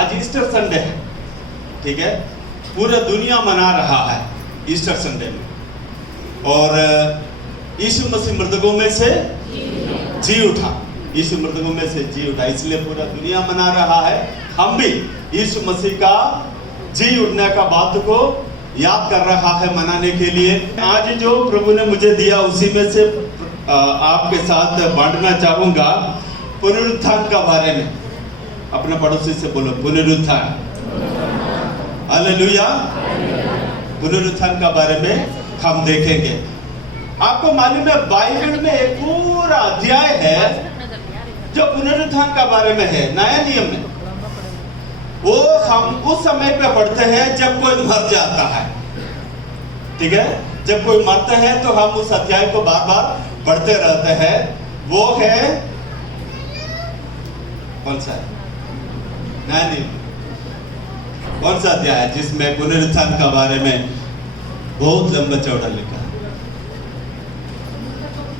आज Easter Sunday है, ठीक है। पूरा दुनिया मना रहा है ईस्टर संडे में, और यीशु मसीह मृतकों में से जी उठा, यीशु मृतकों में से जी उठा, इसलिए पूरा दुनिया मना रहा है। हम भी यीशु मसीह का जी उठने का बात को याद कर रहा है मनाने के लिए। आज जो प्रभु ने मुझे दिया उसी में से आपके साथ बांटना चाहूंगा पुनरुत्थान का बारे में। अपने पड़ोसी से बोलो पुनरुत्थान, हालेलुया। पुनरुत्थान का बारे में हम देखेंगे। आपको मालूम है बाइबल में एक पूरा अध्याय है जो पुनरुत्थान का बारे में है, नया नियम में। वो हम उस समय पे पढ़ते हैं जब कोई मर जाता है, ठीक है। जब कोई मरता है तो हम उस अध्याय को बार बार पढ़ते रहते हैं। वो है कौन सा है? नया नियम। कौन सा अध्याय है जिसमें पुनरुत्थान का बारे में बहुत लंबा चौड़ा लिखा है?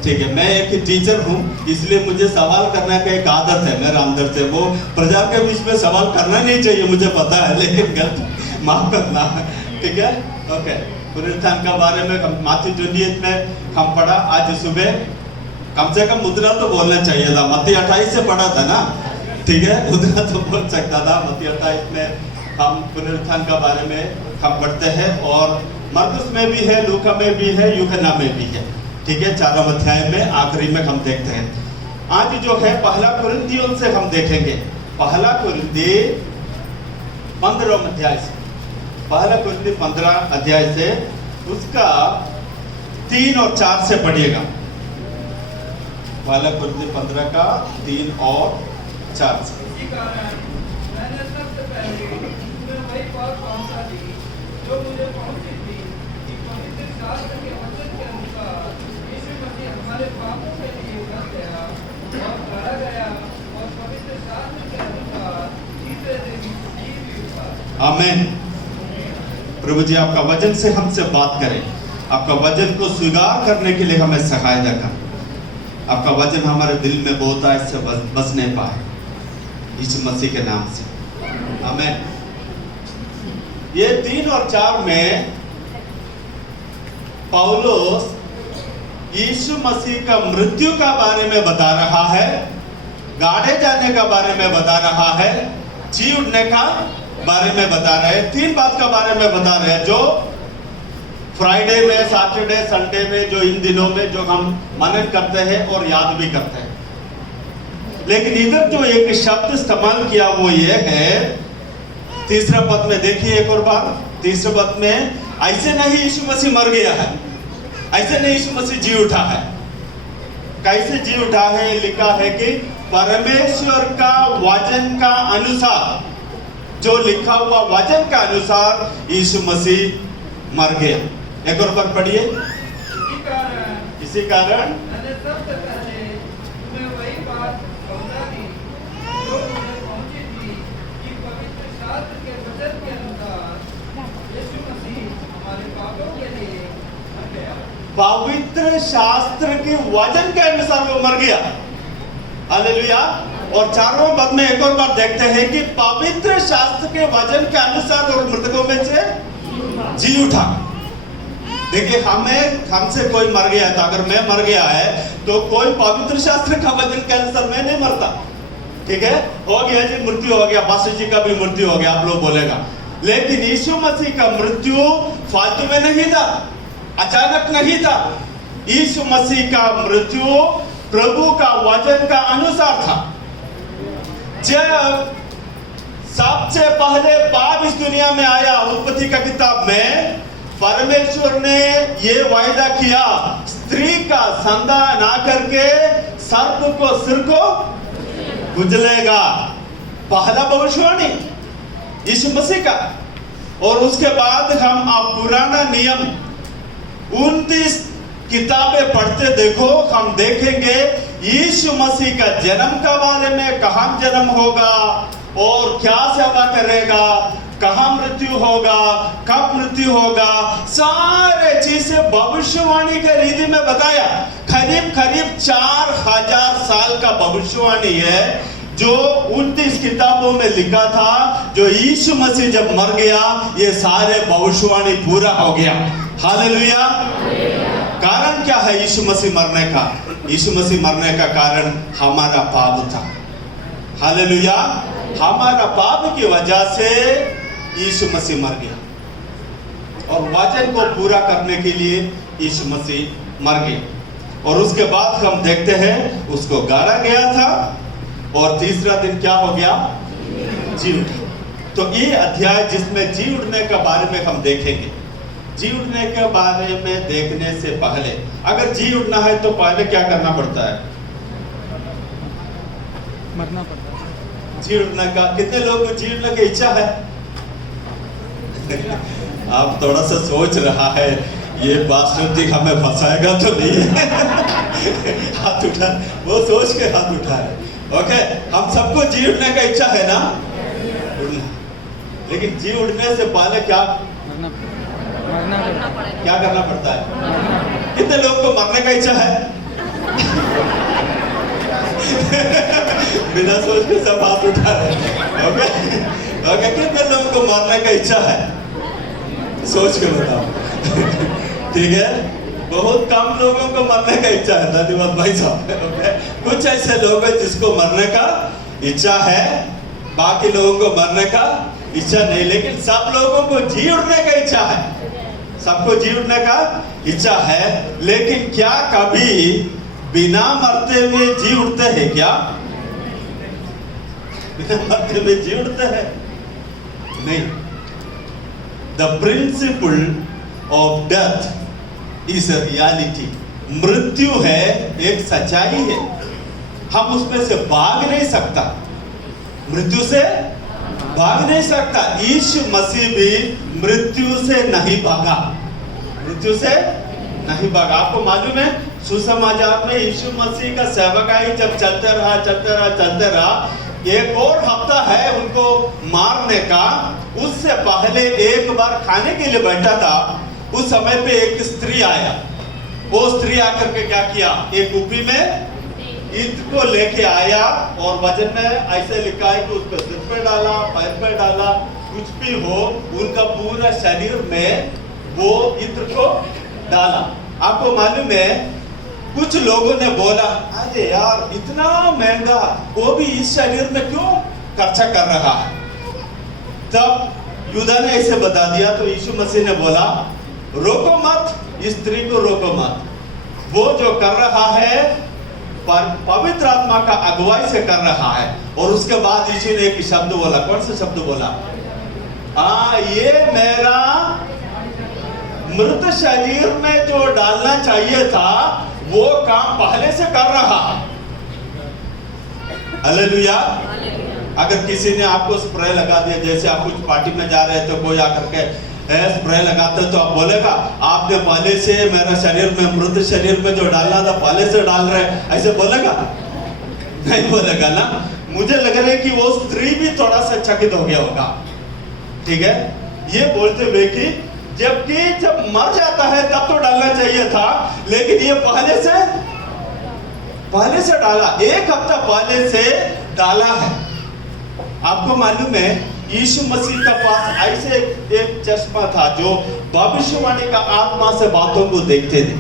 ठीक है, मैं एक टीचर हूँ, इसलिए मुझे सवाल करने का एक आदत है मेरा अंदर से। वो प्रजा के बीच में सवाल करना नहीं चाहिए, मुझे पता है, लेकिन गलत माफ करना, ठीक है। ओके, पुनरुत्थान का बारे में मत्ती 28 में हम पढ़ा आज सुबह। कम से कम मुद्रा तो बोलना चाहिए था, मत्ती 28 से पढ़ा था ना, ठीक है, मुद्रा तो बोल सकता था। मत्ती 28 में हम पुनरुत्थान का बारे में हम पढ़ते हैं, और मरकुस में भी है, लूका में भी है, यूहन्ना में भी है, ठीक है। 4 अध्याय में आखिरी में हम देखते हैं। आज जो है पहला कुरिन्थियों से हम देखेंगे, पहला कुरिन्थी 15 अध्याय से, पहला कुरिन्थी 15 अध्याय से उसका 3 और 4 से पढ़िएगा। पहला कुरिन्थी 15 का 3 और 4 से। आमीन। प्रभु जी आपका वचन से हमसे बात करें, आपका वचन को स्वीकार करने के लिए हमें सहायता कर। आपका वचन हमारे दिल में बोलता है, इससे बस नहीं पाए, यीशु मसीह के नाम से, आमीन। ये 3 और 4 में पौलुस यीशु मसीह का मृत्यु का बारे में बता रहा है, गाड़े जाने का बारे में बता रहा है, जी उठने का बारे में बता रहे हैं। 3 बात का बारे में बता रहे हैं जो फ्राइडे में, सैटरडे, संडे में, जो इन दिनों में जो हम मनन करते हैं और याद भी करते हैं। लेकिन इधर जो एक शब्द इस्तेमाल किया वो ये है, तीसरा पद में देखिए एक और बार। तीसरे पद में ऐसे नहीं यीशु मसीह मर गया है, ऐसे नहीं यीशु मसीह जी उठा है। कैसे जी उठा है? लिखा है कि परमेश्वर का वचन का अनुसार, जो लिखा हुआ वचन का अनुसार यीशु मसीह मर गया। एक और बार पढ़िए। इसी कारण पवित्र शास्त्र के वचन के अनुसार वो मर गया, हालेलुया। और 4वें पद में एक और बार देखते हैं कि पवित्र शास्त्र के वचन के अनुसार और मृतकों में से जी उठा। देखिए, हमसे कोई मर गया है, तो अगर मैं मर गया है तो कोई पवित्र शास्त्र का वचन के अनुसार मैं नहीं मरता, ठीक है। हो गया जी, मृत्यु हो गया, बासु जी का भी मृत्यु हो गया, आप लोग बोलेगा। लेकिन यीशु मसीह का मृत्यु फालतू में नहीं था, अचानक नहीं था। यीशु मसीह का मृत्यु प्रभु का वचन का अनुसार था। जब सबसे पहले पाप इस दुनिया में आया, उत्पत्ति का किताब में परमेश्वर ने ये वायदा किया, स्त्री का संधा ना करके सर्प को सिर को कुचलेगा। पहला भविष्यवाणी यीशु मसीह का। और उसके बाद हम आप पुराना नियम 29 किताबें पढ़ते देखो, हम देखेंगे यीशु मसीह का जन्म के बारे में, कहाँ जन्म होगा और क्या सेवा करेगा, कहाँ मृत्यु होगा, कब मृत्यु होगा, सारे चीजें भविष्यवाणी के रीति में बताया। करीब 4000 साल का भविष्यवाणी है जो 29 किताबों में लिखा था, जो यीशु मसीह जब मर गया, ये सारे भविष्यवाणी पूरा हो गया। हालेलुया। कारण क्या है यीशु मसीह मरने का? यीशु मसीह मरने का कारण हमारा पाप था। हालेलुया। हमारा पाप की वजह से यीशु मसीह मर गया और वचन को पूरा करने के लिए यीशु मसीह मर गया। और उसके बाद हम देखते हैं उसको गाड़ा गया था और तीसरा दिन क्या हो गया? जी उठा। तो ये अध्याय जिसमें जी उठने के बारे में हम देखेंगे। जी उठने के बारे में देखने से पहले, अगर जी उठना है तो पहले क्या करना पड़ता है? मरना पड़ता है। जी उठने का कितने लोगों को जी उठने की इच्छा है? आप थोड़ा सा सोच रहा है ये पास्टर हमें फंसाएगा तो नहीं है। हाथ उठा, वो सोच के हाथ उठा है। ओके, हम सबको जी उठने का इच्छा है ना? लेकिन जी उठने से पहले क्या क्या करना पड़ता है? कितने लोगों को मरने का इच्छा है? बिना सोच के सब हाथ उठा रहे। ओके ओके, कितने लोगों को मरने का इच्छा है? सोच के बताओ। ठीक है, बहुत कम लोगों को मरने का इच्छा है। धन्यवाद भाई साहब। ओके, कुछ ऐसे लोग हैं जिसको मरने का इच्छा है, बाकी लोगों को मरने का इच्छा नहीं। लेकिन सब लोगों को जी उठने का इच्छा है। सबको जी उठने का इच्छा है। लेकिन क्या कभी बिना मरते हुए जी उठते हैं क्या? बिना मरते हुए जी उठते हैं? नहीं। The principle of death is a reality. मृत्यु है, एक सच्चाई है। हम उसमें से भाग नहीं सकता। मृत्यु से भाग नहीं सकता। यीशु मसीह भी मृत्यु से नहीं भागा। मृत्यु से नहीं भागा। आपको मालूम है सुसमाचार में यीशु मसीह का सेवकाई जब चलते रहा, एक और हफ्ता है उनको मारने का। उससे पहले एक बार खाने के लिए बैठा था। उस समय पे एक स्त्री आया। वो स्त्री आकर के क्या किया? एक कुपी में ईंट को लेके आया और वजन में ऐसे लिखा है कि उसको सिर पे डाला, पैर पे डाला, कुछ भी हो, उनका पूरा शरीर में वो इत्र को डाला। आपको मालूम है कुछ लोगों ने बोला, अरे यार इतना महंगा वो भी इस शरीर में क्यों खर्चा कर रहा है? तब यूदा ने ऐसे बता दिया तो यीशु मसीह ने बोला, रोको मत, इस स्त्री को रोको मत। वो जो कर रहा है पवित्र आत्मा का अगुवाई से कर रहा है। और उसके बाद यीशु ने एक शब्द बोला। कौन सा शब्द बोला? ये मेरा मृत शरीर में जो डालना चाहिए था वो काम पहले से कर रहा है। हालेलुया। अगर किसी ने आपको स्प्रे लगा दिया, जैसे आप कुछ पार्टी में जा रहे हैं तो कोई आकर के स्प्रे लगाते तो आप बोलेगा आपने पहले से मेरा शरीर में, मृत शरीर में जो डालना था पहले से डाल रहे, ऐसे बोलेगा? नहीं बोलेगा ना। मुझे लग रहा है कि वो स्त्री भी थोड़ा सा चकित हो गया होगा। ठीक है, ये बोलते हुए कि जब मर जाता है तब तो डालना चाहिए था, लेकिन ये पहले से डाला, एक हफ्ता पहले से डाला है। आपको मालूम है यीशु मसीह का पास ऐसे एक चश्मा था जो भविष्यवाणी का आत्मा से बातों को देखते थे।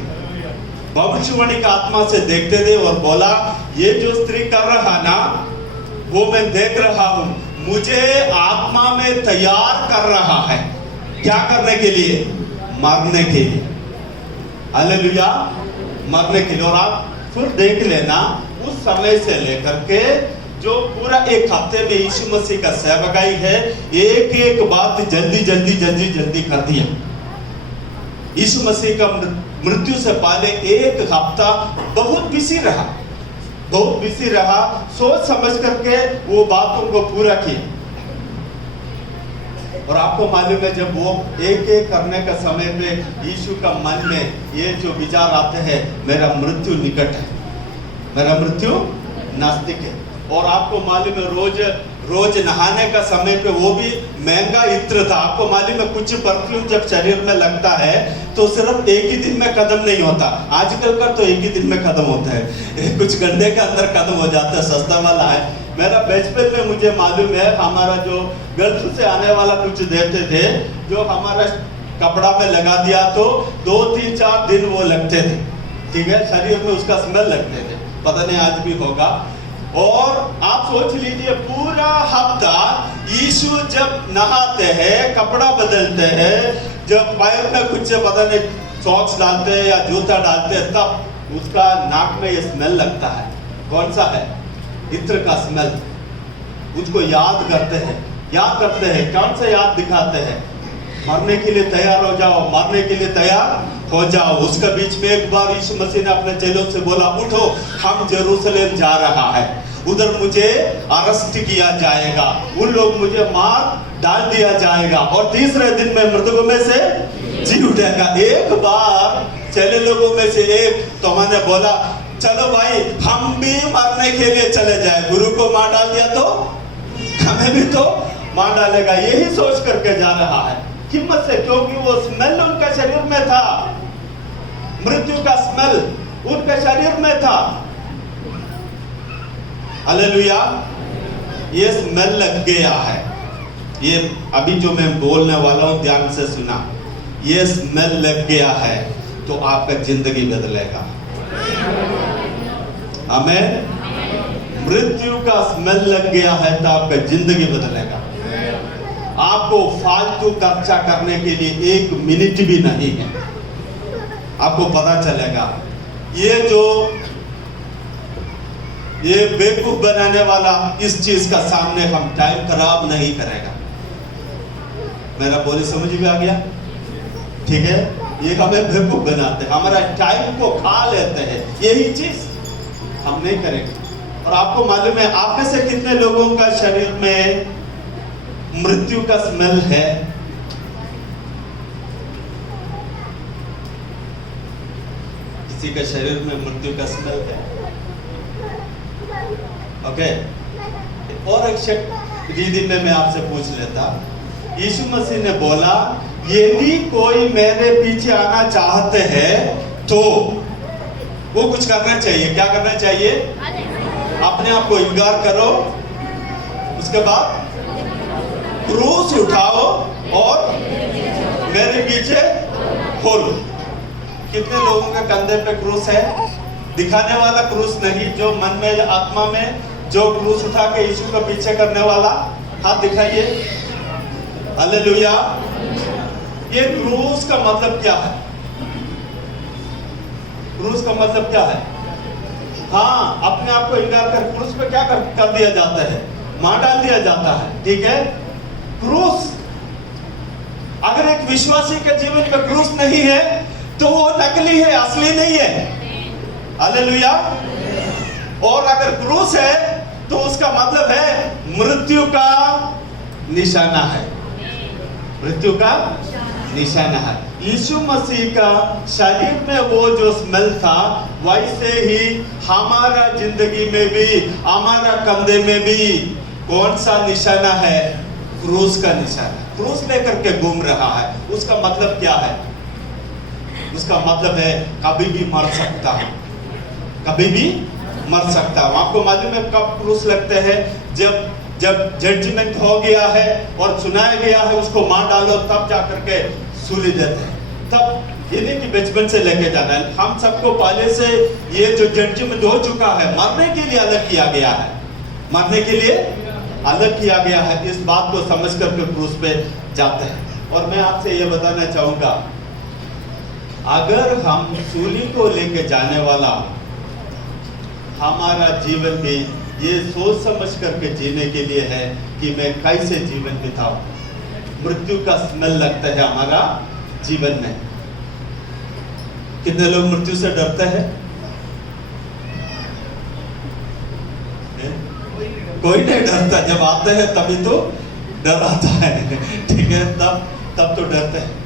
भविष्यवाणी का आत्मा से देखते थे और बोला, ये जो स्त्री कर रहा ना वो मैं देख रहा हूं, मुझे आत्मा में तैयार कर रहा है। क्या करने के लिए? मरने के लिए। हालेलुया, मरने के लिए। और आप फिर देख लेना उस समय से लेकर के जो पूरा एक हफ्ते में यीशु मसीह का सेवकाई है, एक एक बात जल्दी कर दिया। यीशु मसीह का मृत्यु से पहले एक हफ्ता बहुत बिजी रहा, सोच समझ करके वो बातों को पूरा किया। और आपको मालूम है जब वो एक एक करने का समय पे यीशु का मन में ये जो विचार आते हैं, मेरा मृत्यु निकट है, मेरा मृत्यु नास्तिक है, और आपको मालूम है रोज नहाने का समय पे वो भी महंगा इत्र था। आपको मालूम है कुछ परफ्यूम जब शरीर में लगता है तो सिर्फ एक ही दिन में खत्म नहीं होता। आजकल का तो एक ही दिन में खत्म होता है, कुछ घंटे के अंदर खत्म हो जाता है, सस्ता वाला है। मेरा बचपन में मुझे मालूम है हमारा जो गल्फ से आने वाला कुछ देते थे, जो हमारा कपड़ा में लगा दिया तो 2-3-4 दिन वो लगते थे, ठीक है, शरीर में उसका स्मेल लगते थे। पता नहीं आज भी होगा। और आप सोच लीजिए पूरा हफ्ता यीशु जब नहाते हैं, कपड़ा बदलते हैं, जब पैर में कुछ पता नहीं सॉक्स डालते हैं या जूता डालते हैं, तब उसका नाक में ये स्मेल लगता है। कौन सा है? इत्र का स्मेल। उसको याद करते हैं। कौन सा याद दिखाते हैं? मरने के लिए तैयार हो जाओ, मरने के लिए तैयार हो जाओ। उसके बीच में एक बार यीशु मसीह ने अपने चेलों से बोला, उठो हम जेरूसलेम जा रहा है, उधर मुझे अरेस्ट किया जाएगा, उन लोग मुझे मार डाल दिया जाएगा और तीसरे दिन में मृतकों में से जी उठेगा। एक बार चले लोगों में से एक तो मैंने बोला, चलो भाई हम भी मरने के लिए चले जाए, गुरु को मार डाल दिया तो हमें भी तो मार डालेगा। यही सोच करके जा रहा है हिम्मत से, क्योंकि वो स्मेल उनका शरीर में था, मृत्यु का स्मेल उनके शरीर में था। हालेलुया। ये स्मेल लग गया है। ये अभी जो मैं बोलने वाला हूं ध्यान से सुना, ये स्मेल लग गया है तो आपका जिंदगी बदलेगा। आमीन। मृत्यु का स्मेल लग गया है तो आपका जिंदगी बदलेगा। आपको फालतू खर्चा करने के लिए 1 मिनट भी नहीं है। आपको पता चलेगा ये बेवकूफ बनाने वाला इस चीज का सामने हम टाइम खराब नहीं करेगा। मेरा बोली समझ में आ गया? ठीक है, ये हमें बेवकूफ बनाते हैं, हमारा टाइम को खा लेते हैं, यही चीज हम नहीं करेंगे। और आपको मालूम है आप में से कितने लोगों का शरीर में मृत्यु का स्मेल है? किसी के शरीर में मृत्यु का स्मेल है? ओके। और एक रीति में मैं आपसे पूछ लेता, यीशु मसीह ने बोला यदि कोई मेरे पीछे आना चाहते हैं तो वो कुछ करना चाहिए। क्या करना चाहिए? अपने आप को इनकार करो, उसके बाद क्रूस उठाओ और मेरे पीछे खोलो। कितने लोगों के कंधे पे क्रूस है? दिखाने वाला क्रूस नहीं, जो मन में या आत्मा में जो क्रूस उठा के यीशु का पीछे करने वाला, हाथ दिखाइए। हालेलुया। ये क्रूस का मतलब क्या है? क्रूस का मतलब क्या है? हाँ, अपने आप को इनकार कर क्रूस पे क्या कर दिया जाता है? मार डाल दिया जाता है। ठीक है, क्रूस अगर एक विश्वासी के जीवन में क्रूस नहीं है तो वो नकली है, असली नहीं है। हालेलुया। और अगर क्रूस है तो उसका मतलब है मृत्यु का निशाना है, मृत्यु का निशाना है। यीशु मसीह का शरीर में वो जो स्मेल था, वैसे ही हमारा जिंदगी में भी, हमारा कंधे में भी कौन सा निशाना है? क्रूस का निशाना। क्रूस लेकर के घूम रहा है। उसका मतलब क्या है? उसका मतलब है कभी भी मर सकता हूं, कभी भी मर सकता हूं। आपको मालूम है कब क्रूस लगते हैं? जब जजमेंट हो गया है और सुनाया गया है उसको मार डालो, तब जाकर के सूली देते हैं। तब ये नहीं कि बचपन से लेके जाना है। हम सबको पहले से ये जो जजमेंट हो चुका है, मरने के लिए अलग किया गया है, मरने के लिए अलग किया गया है। इस बात को समझ करके क्रूस पे जाते हैं। और मैं आपसे ये बताना चाहूंगा, अगर हम सूली को लेके जाने वाला, हमारा जीवन भी ये सोच समझ करके जीने के लिए है कि मैं कैसे जीवन बिताऊं। मृत्यु का स्मेल लगता है हमारा जीवन में। कितने लोग मृत्यु से डरते हैं? कोई नहीं डरता। जब आते हैं तभी तो डर आता है, ठीक है, तब तो डरते हैं।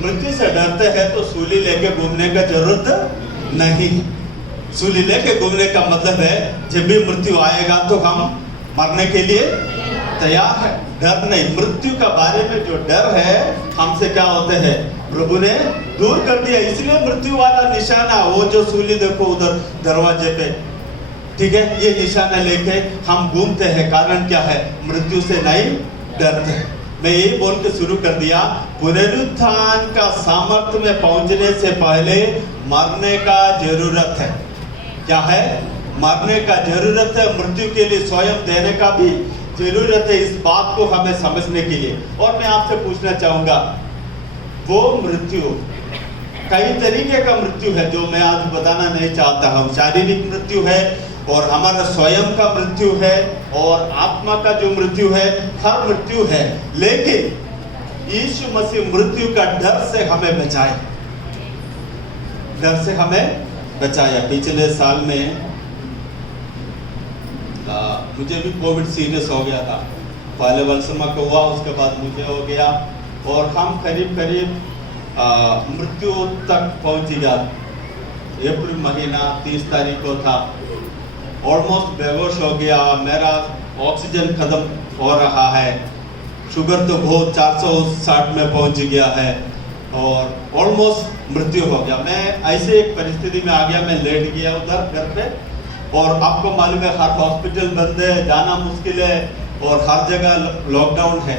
मृत्यु से डरते हैं तो सूली लेके घूमने का जरूरत नहीं। सूली लेके घूमने का मतलब है जब भी मृत्यु आएगा तो हम मरने के लिए तैयार है, डर नहीं। मृत्यु का बारे में जो डर है हमसे क्या होते हैं, प्रभु ने दूर कर दिया। इसलिए मृत्यु वाला निशाना, वो जो सूली देखो उधर दरवाजे पे, ठीक है, ये निशाना लेके हम घूमते हैं। कारण क्या है, मृत्यु से नहीं डरते हैं। मैं यही बोल के शुरू कर दिया, पुनरुत्थान का सामर्थ्य में पहुंचने से पहले मरने का जरूरत है। क्या है, मरने का जरूरत है। मृत्यु के लिए स्वयं देने का भी जरूरत है, इस बात को हमें समझने के लिए। और मैं आपसे पूछना चाहूंगा, वो मृत्यु कई तरीके का मृत्यु है जो मैं आज बताना नहीं चाहता हूँ। शारीरिक मृत्यु है और हमारा स्वयं का मृत्यु है और आत्मा का जो मृत्यु है, हर मृत्यु है। लेकिन यीशु मसीह मृत्यु का डर से हमें बचाए, डर से हमें बचाया। पिछले साल में मुझे भी कोविड सीरियस हो गया था। पहले वर्षमा को हुआ, उसके बाद मुझे हो गया और हम करीब मृत्यु तक पहुंच गया। अप्रैल महीना 30 तारीख को था, ऑलमोस्ट बेहोश हो गया। मेरा ऑक्सीजन खत्म हो रहा है, शुगर तो बहुत 460 में पहुंच गया है और ऑलमोस्ट मृत्यु हो गया। मैं ऐसे एक परिस्थिति में आ गया, मैं लेट गया उधर घर पे। और आपको मालूम है हर हॉस्पिटल बंद है, जाना मुश्किल है और हर जगह लॉकडाउन है।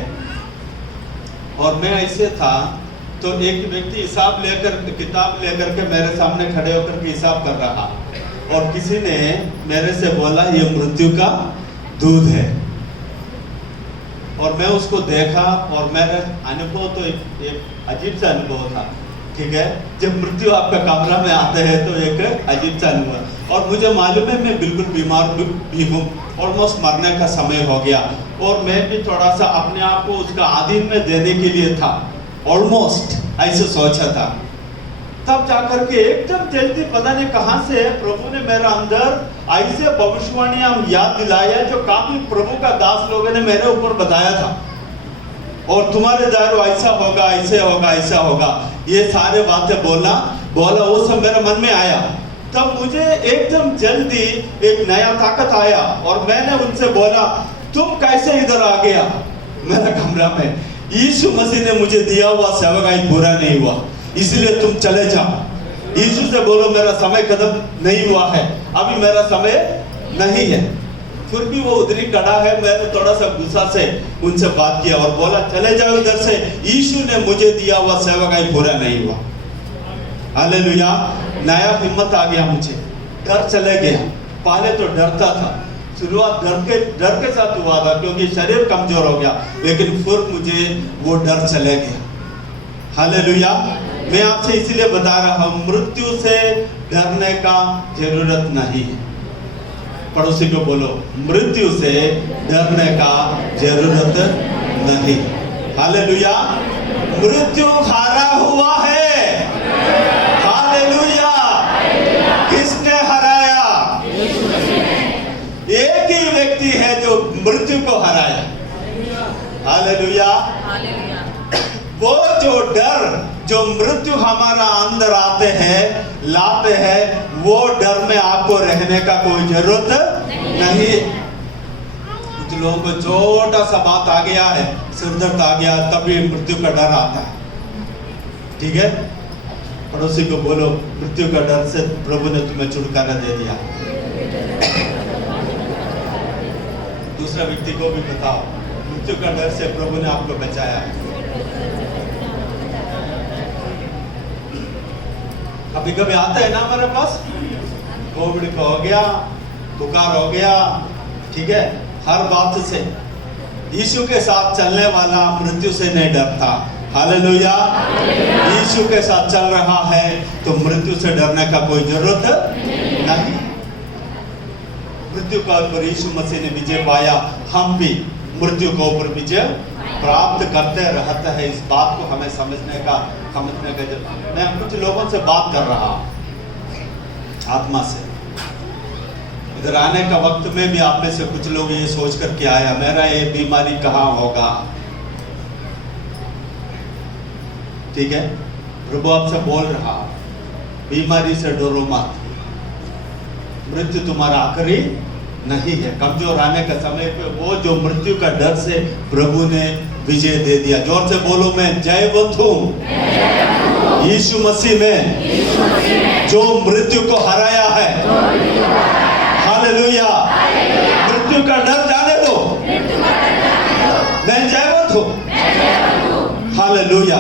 और मैं ऐसे था तो एक व्यक्ति हिसाब लेकर, किताब लेकर के मेरे सामने खड़े होकर के हिसाब कर रहा और किसी ने मेरे से बोला ये मृत्यु का दूध है। और मैं उसको देखा और मेरा अनुभव तो एक अजीब सा अनुभव था। ठीक है, जब मृत्यु आपका कमरा में आते हैं तो एक अजीब सा अनुभव। और मुझे मालूम है मैं बिल्कुल बीमार भी हूँ, ऑलमोस्ट मरने का समय हो गया और मैं भी थोड़ा सा अपने आप को उसका आधीन में देने के लिए था, ऑलमोस्ट ऐसे सोचा था। तब जाकर के एकदम जल्दी पता नहीं कहां से प्रभु ने मेरा अंदर ऐसे भविष्यवाणियां याद दिलाया जो काफी प्रभु का दास लोगों ने मेरे ऊपर बताया था। और तुम्हारे द्वारा ऐसा होगा, ऐसे होगा, ऐसा होगा, ये सारे बातें बोला वो सब मेरे मन में आया। तब मुझे एकदम जल्दी एक नया ताकत आया और मैंने उनसे बोला तुम कैसे इधर आ गया मेरा कमरा में। यीशु मसीह ने मुझे दिया हुआ सेवकाई पूरा नहीं हुआ, इसलिए तुम चले जाओ। यीशु से बोलो मेरा समय खत्म नहीं हुआ है, अभी मेरा समय नहीं है। फिर भी वो उधर ही खड़ा है। मैंने थोड़ा सा गुस्सा से उनसे बात किया और बोला चले जाओ इधर से, यीशु ने मुझे दिया हुआ सेवकाई पूरा नहीं हुआ। हालेलुया, नया हिम्मत आ गया मुझे, डर चले गया। पहले तो डरता था, शुरुआत डर के साथ हुआ था क्योंकि शरीर कमजोर हो गया, लेकिन फिर मुझे वो डर चले गया। हालेलुया, मैं आपसे इसलिए बता रहा हूं मृत्यु से डरने का जरूरत नहीं है। पड़ोसी को बोलो मृत्यु से डरने का जरूरत नहीं। हालेलुया, मृत्यु हारा हुआ है। हालेलुया, किसने हराया? एक ही व्यक्ति है जो मृत्यु को हराया। हालेलुया, वो जो डर जो मृत्यु हमारा अंदर आते हैं, लाते हैं, वो डर में आपको रहने का कोई जरूरत नहीं। कुछ लोगों को छोटा सा बात आ गया है, सिरदर्द आ गया, तभी मृत्यु का डर आता है। ठीक है, पड़ोसी को बोलो मृत्यु का डर से प्रभु ने तुम्हें छुटकारा दे दिया। दूसरा व्यक्ति को भी बताओ मृत्यु का डर से प्रभु ने आपको बचाया। कभी कभी आता है ना हमारे पास, कोविड का हो गया, बुखार हो गया, ठीक है, हर बात से यीशु के साथ चलने वाला मृत्यु से नहीं डरता। हालेलुया, यीशु के साथ चल रहा है तो मृत्यु से डरने का कोई जरूरत नहीं। मृत्यु का ऊपर यीशु मसीह ने विजय पाया, हम भी मृत्यु के ऊपर विजय प्राप्त करते रहते हैं। इस बात को हमें समझने का मैं कुछ लोगों से बात कर रहा आत्मा से। इधर आने का वक्त में भी आप में से कुछ लोग ये सोच करके आया मेरा ये बीमारी कहाँ होगा। ठीक है, प्रभु आपसे बोल रहा बीमारी से डरो मत, मृत्यु तुम्हारा आखिरी नहीं है। कमजोर आने का समय पे वो जो मृत्यु का डर से प्रभु ने विजय दे दिया। जोर से बोलो, मैं जयवंत हूँ यीशु मसीह में जो मृत्यु को हराया है। हालेलुया। मृत्यु का डर जाने दो, मैं जयवंत हूँ। हालेलुया।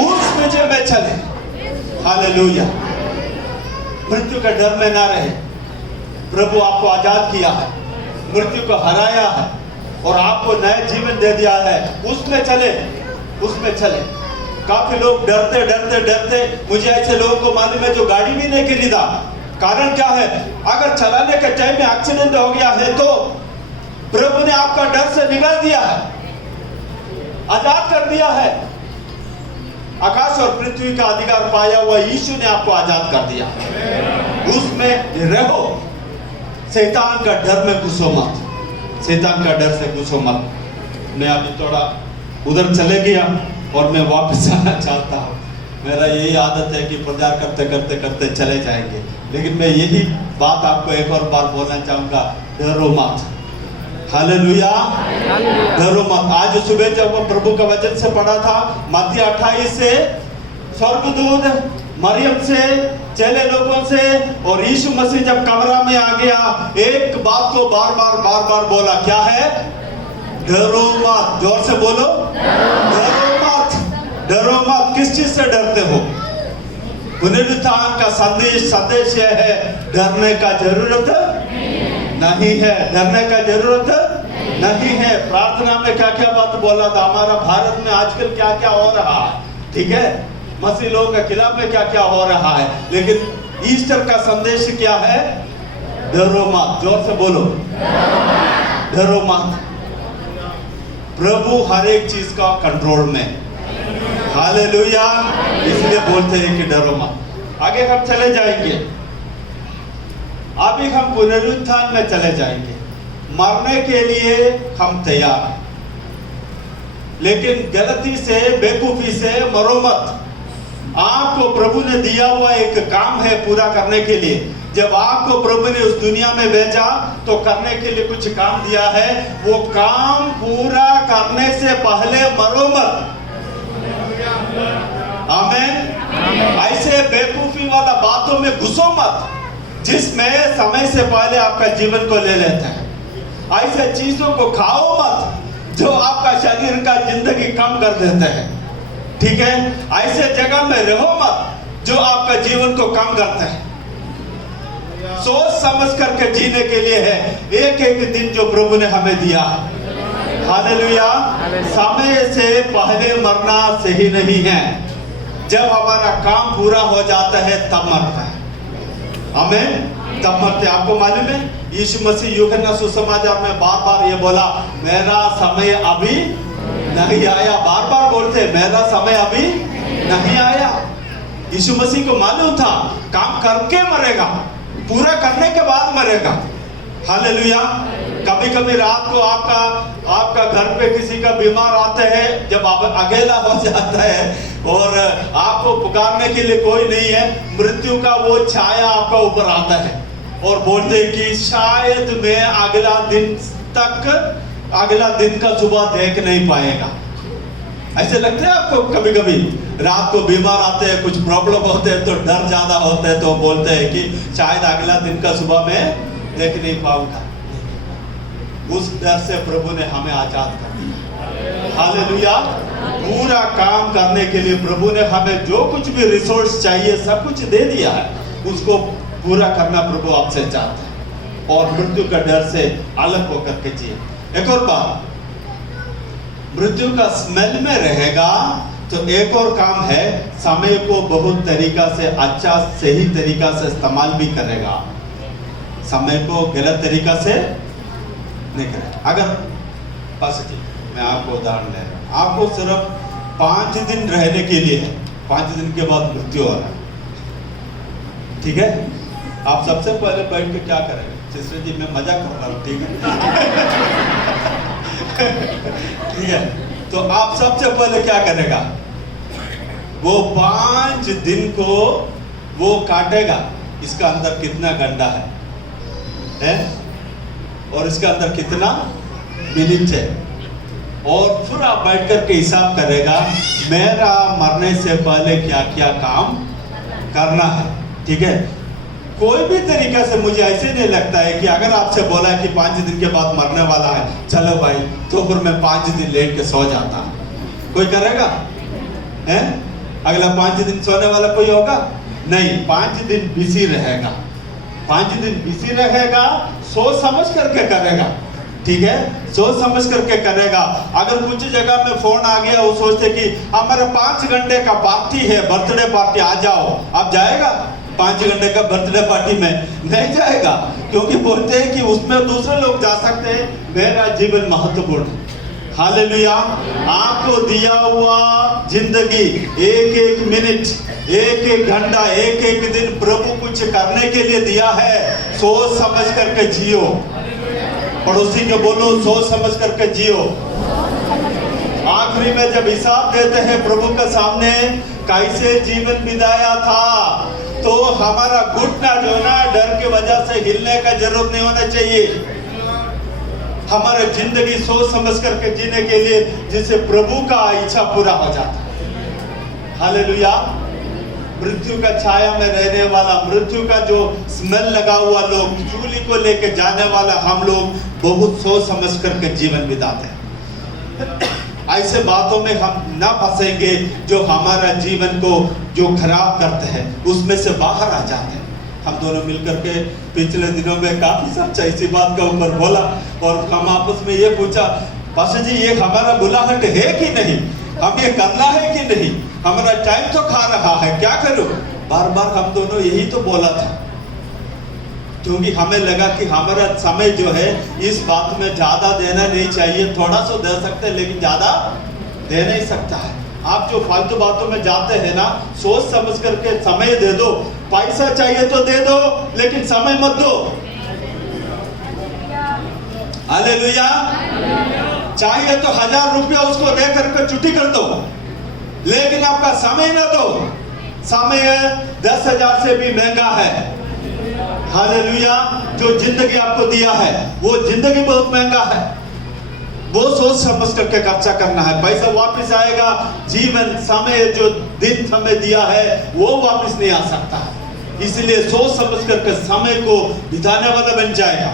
उस विजय में चले। हालेलुया। मृत्यु का डर में ना रहे। प्रभु आपको आजाद किया है, मृत्यु को हराया है और आपको नया जीवन दे दिया है। उसमें चले, उसमें चले। काफी लोग डरते डरते डरते, मुझे ऐसे लोगों को मालूम है जो गाड़ी भी नहीं खरीदा। कारण क्या है? अगर चलाने के टाइम में एक्सीडेंट हो गया है तो प्रभु ने आपका डर से निकाल दिया है, आजाद कर दिया है। आकाश और पृथ्वी का अधिकार पाया हुआ यीशु ने आपको आजाद कर दिया। उसमें रहो। शैतान का डर में घुसो मत, शैतान का डर से घुसो मत। मैं अभी थोड़ा उधर चले गया और मैं वापस आना चाहता हूँ। मेरा यही आदत है कि प्रचार करते करते करते चले जाएंगे, लेकिन मैं यही बात आपको एक और बार बोलना चाहूंगा, डरो मत। हालेलुया। डरो मत। आज सुबह जब वो प्रभु का वचन से पढ़ा था, मत्ती 28 से, स्वर्गदूत मरियम से, चेले लोगों से और यीशु मसीह जब कमरा में आ गया, एक बात को बार बार बोला, क्या है? डरो मत। जोर से बोलो, डरो मत। डरो मत। किस चीज से डरते हो? पुनरुत्थान का संदेश यह है, डरने का जरूरत नहीं है। डरने का जरूरत नहीं है। प्रार्थना में क्या क्या बात बोला था, हमारा भारत में आजकल क्या क्या हो रहा है, ठीक है, मसीह लोगों के खिलाफ में क्या क्या हो रहा है, लेकिन ईस्टर का संदेश क्या है? डरो मत। जोर से बोलो, डरो मत। प्रभु हर एक चीज का कंट्रोल में। हालेलुया। इसलिए बोलते हैं कि डरो मत। आगे हम चले जाएंगे। अभी हम पुनरुत्थान में चले जाएंगे। मरने के लिए हम तैयार हैं, लेकिन गलती से, बेवकूफी से मरो मत। आपको प्रभु ने दिया हुआ एक काम है पूरा करने के लिए। जब आपको प्रभु ने उस दुनिया में भेजा तो करने के लिए कुछ काम दिया है। वो काम पूरा करने से पहले मरो मत। आमीन। ऐसे बेवकूफी वाला बातों में घुसो मत जिसमें समय से पहले आपका जीवन को ले लेते हैं। ऐसे चीजों को खाओ मत जो आपका शरीर का जिंदगी कम कर देते हैं, ठीक है। ऐसे जगह में रहो मत जो आपका जीवन को कम करते हैं। सोच समझ करके जीने के लिए है एक एक दिन जो प्रभु ने हमें दिया है। हालेलुया। समय से पहले मरना सही नहीं है। जब हमारा काम पूरा हो जाता है तब मरता है। आमीन। तब मरते। आपको मालूम है यीशु मसीह यूहन्ना सुसमाचार में बार बार ये बोला, मेरा समय अभी नहीं आया। बार बार बोलते मेरा समय अभी नहीं आया। यीशु मसीह को मालूम था काम करके मरेगा, पूरा करने के बाद मरेगा। हालेलुया। कभी कभी रात को आपका घर पे किसी का बीमार आते हैं, जब आप अकेला हो जाता है और आपको पुकारने के लिए कोई नहीं है, मृत्यु का वो छाया आपका ऊपर आता है और बोलते कि शायद मैं अगला दिन का सुबह देख नहीं पाएगा। ऐसे लगता है आपको? कभी कभी रात को बीमार आते हैं, कुछ प्रॉब्लम होते हैं तो डर ज्यादा होता है, तो बोलते हैं कि शायद अगला दिन का सुबह मैं देख नहीं पाऊंगा। उस डर से प्रभु ने हमें आजाद कर दिया। हालेलुया। पूरा काम करने के लिए प्रभु ने हमें जो कुछ भी रिसोर्स चाहिए सब कुछ दे दिया है। उसको पूरा करना प्रभु आपसे चाहता है और मृत्यु का डर से अलग होकर के जिए। एक और बात, मृत्यु का स्मेल में रहेगा तो एक और काम है, समय को बहुत तरीका से अच्छा सही तरीका से इस्तेमाल भी करेगा। समय को गलत तरीका से नहीं करेगा। अगर मैं आपको उदाहरण दे रहा हूं, आपको सिर्फ 5 दिन रहने के लिए है, 5 दिन के बाद मृत्यु हो रहा है, ठीक है। आप सबसे पहले बैठ के क्या करेंगे? सिस्टर जी मैं मजाक कर रहा हूँ, ठीक है ठीक है। तो आप सबसे पहले क्या करेगा? वो 5 दिन को वो काटेगा, इसका अंदर कितना गंदा है, है और इसके अंदर कितना मिनट है, और फिर आप बैठ कर के हिसाब करेगा मेरा मरने से पहले क्या क्या काम करना है। ठीक है, कोई भी तरीका से मुझे ऐसे नहीं लगता है कि अगर आपसे बोला है कि 5 दिन के बाद मरने वाला है, चलो भाई तो फिर मैं 5 दिन लेट के सो जाता, कोई करेगा हैं? अगला 5 दिन सोने वाला कोई होगा नहीं। 5 दिन बिजी रहेगा, 5 दिन बिजी रहेगा, सोच समझ करके करेगा। ठीक है, सोच समझ करके करेगा। अगर कुछ जगह में फोन आ गया, वो सोचते कि हमारे 5 घंटे का पार्टी है, बर्थडे पार्टी, आ जाओ, आप जाएगा? 5 घंटे का बर्थडे पार्टी में नहीं जाएगा, क्योंकि बोलते हैं कि उसमें दूसरे लोग जा सकते हैं, मेरा जीवन महत्वपूर्ण। हालेलुया। आपको दिया हुआ जिंदगी, एक एक मिनट, एक एक घंटा, एक एक दिन प्रभु कुछ करने के लिए दिया है। सोच समझ करके जियो। पड़ोसी के बोलो, सोच समझ करके जियो। आखिरी में जब हिसाब देते हैं प्रभु के सामने, कैसे जीवन बिताया था, तो हमारा घुटना जो ना डर की वजह से हिलने का जरूरत नहीं होना चाहिए। हमारा जिंदगी सोच समझ करके जीने के लिए, जिससे प्रभु का इच्छा पूरा हो जाता है। हालेलुया। मृत्यु का छाया में रहने वाला, मृत्यु का जो स्मेल लगा हुआ लोग, चूल्हे को लेके जाने वाला हम लोग बहुत सोच समझ करके जीवन बिताते हैं। ऐसे बातों में हम ना फंसेंगे जो हमारा जीवन को जो खराब करते हैं, उसमें से बाहर आ जाते हैं। हम दोनों मिलकर के पिछले दिनों में काफी सच्चा इसी बात का ऊपर बोला, और हम आपस में ये पूछा, पास्टर जी ये हमारा बुलाहट है कि नहीं, हम ये करना है कि नहीं, हमारा टाइम तो खा रहा है, क्या करूं? बार बार हम दोनों यही तो बोला था, क्योंकि हमें लगा कि हमारा समय जो है इस बात में ज्यादा देना नहीं चाहिए। थोड़ा सा दे सकते हैं, लेकिन ज्यादा दे नहीं सकता है। आप जो फालतू बातों में जाते हैं ना, सोच समझ करके समय दे दो। पैसा चाहिए तो दे दो, लेकिन समय मत दो। हालेलुया। चाहिए तो 1000 रुपया उसको दे करके छुट्टी कर दो, लेकिन आपका समय ना दो। समय 10,000 से भी महंगा है। हालेलुया। जो जिंदगी आपको दिया है, वो जिंदगी बहुत महंगा है। वो सोच समझ करके खर्चा करना है। पैसा वापस आएगा, जीवन समय जो दिन समय दिया है वो वापस नहीं आ सकता है। इसलिए सोच समझ करके समय को बिताने वाला बन जाएगा।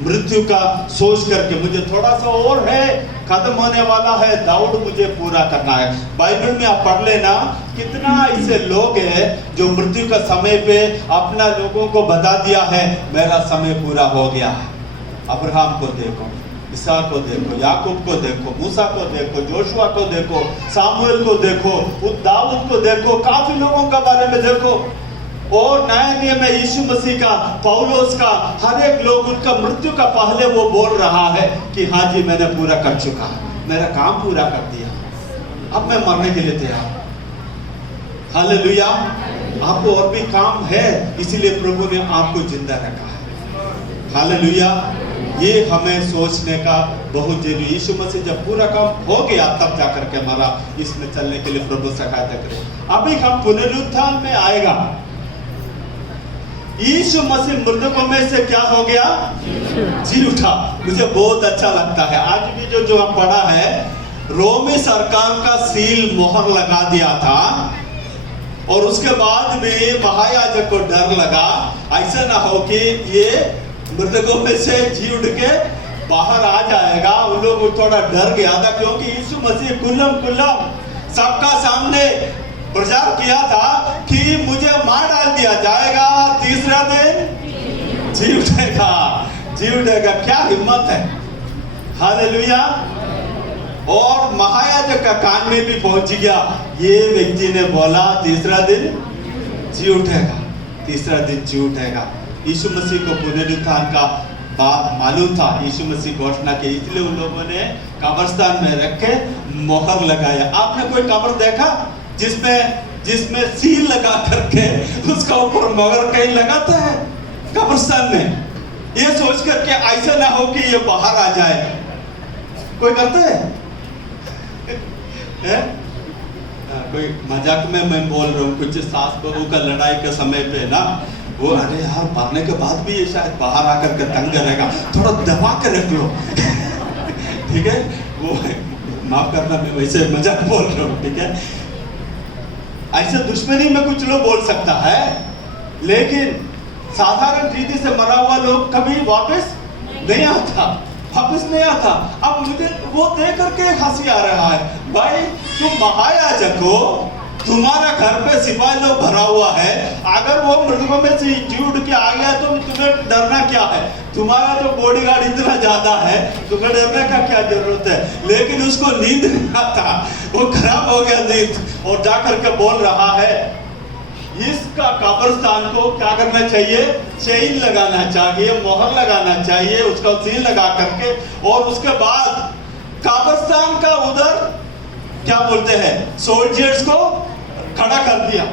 मृत्यु का सोच करके, मुझे थोड़ा सा और है, खत्म होने वाला है, दौड़ मुझे पूरा करना है। बाइबल में आप पढ़ लेना, कितना ऐसे लोग हैं जो मृत्यु का समय पे अपना लोगों को बता दिया है, मेरा समय पूरा हो गया है। अब्राहम को देखो, इसहाक को देखो, याकूब को देखो, मूसा को देखो, जोशुआ को देखो, सामुएल को देखो, दाऊद को देखो, काफी लोगों के बारे में देखो। और नए नियम में यीशु मसीह का, पौलुस का, हर एक लोग उनका मृत्यु का पहले वो बोल रहा है कि हाँ जी मैंने पूरा कर चुका, मेरा काम पूरा कर दिया, अब मैं मरने के लिए तैयार। हालेलुया। आपको और भी काम है, इसीलिए प्रभु ने आपको जिंदा रखा है। हालेलुया। ये हमें सोचने का बहुत जरूरी। यीशु मसीह जब पूरा काम हो गया तब जाकर के मरा, इसमें चलने के लिए प्रभु सहायता करे। अभी हम पुनरुत्थान में आएगा। यीशु मसीह मृतकों में से क्या हो गया? जी उठा। मुझे बहुत अच्छा लगता है। आज भी जो हम पढ़ा है, रोमी सरकार का सील मोहर लगा दिया था, और उसके बाद भी महायाजक को डर लगा ऐसा ना हो कि ये मृतकों में से जी उठ के बाहर आ जाएगा। उन लोग थोड़ा डर गया था, क्योंकि यीशु मसीह कुल्लम सबका सामने प्रचार किया था कि मुझे मार डाल दिया जाएगा, तीसरा दिन जी उठेगा। जी उठेगा, क्या हिम्मत है। हालेलुया। और महायाजक का कान में भी पहुंच गया, ये व्यक्ति ने बोला तीसरा दिन जी उठेगा, तीसरा दिन जी उठेगा। यीशु मसीह को पुनरुत्थान का बात मालूम था, यीशु मसीह घोषणा की, इसलिए उन लोगों ने कब्रिस्तान में रख के मोहर लगाया। आपने कोई कब्र देखा जिसमें सील लगा करके उसका ऊपर मोहर कहीं लगाता है कब्रिस्तान में? ये सोच करके ऐसा ना हो कि ये बाहर आ जाए। कोई करता है? कोई मजाक में मैं बोल रहा हूँ, कुछ सास बहू का लड़ाई के समय पे ना, वो अरे यार मरने के बाद भी ये शायद बाहर आकर के तंग करेगा, थोड़ा दबा के रख लो। ठीक है, वो माफ करना, मैं वैसे मजाक बोल रहा हूँ, ठीक है। ऐसे दुश्मनी में कुछ लोग बोल सकता है, लेकिन साधारण रीति से मरा हुआ लोग कभी वापस नहीं आता, वापस नहीं आता। अब मुझे वो देख करके हंसी आ रहा है, भाई तुम महायाजक हो, तुम्हारा घर पे सिपाही लोग भरा हुआ है, अगर वो मृतकों में से जी उठ के आ गया तो तुम्हें डरना क्या है? तुम्हारा तो बॉडीगार्ड इतना ज्यादा है, तुम्हें डरने का क्या जरूरत है? लेकिन उसको नींद नहीं आता, वो खराब हो गया नींद, और जाकर के बोल रहा है इसका कब्रिस्तान को क्या करना चाहिए? चेन लगाना चाहिए, मोहर लगाना चाहिए, उसका सील लगा करके, और उसके बाद कब्रिस्तान का उधर क्या बोलते हैं, सोल्जर्स को खड़ा कर दिया,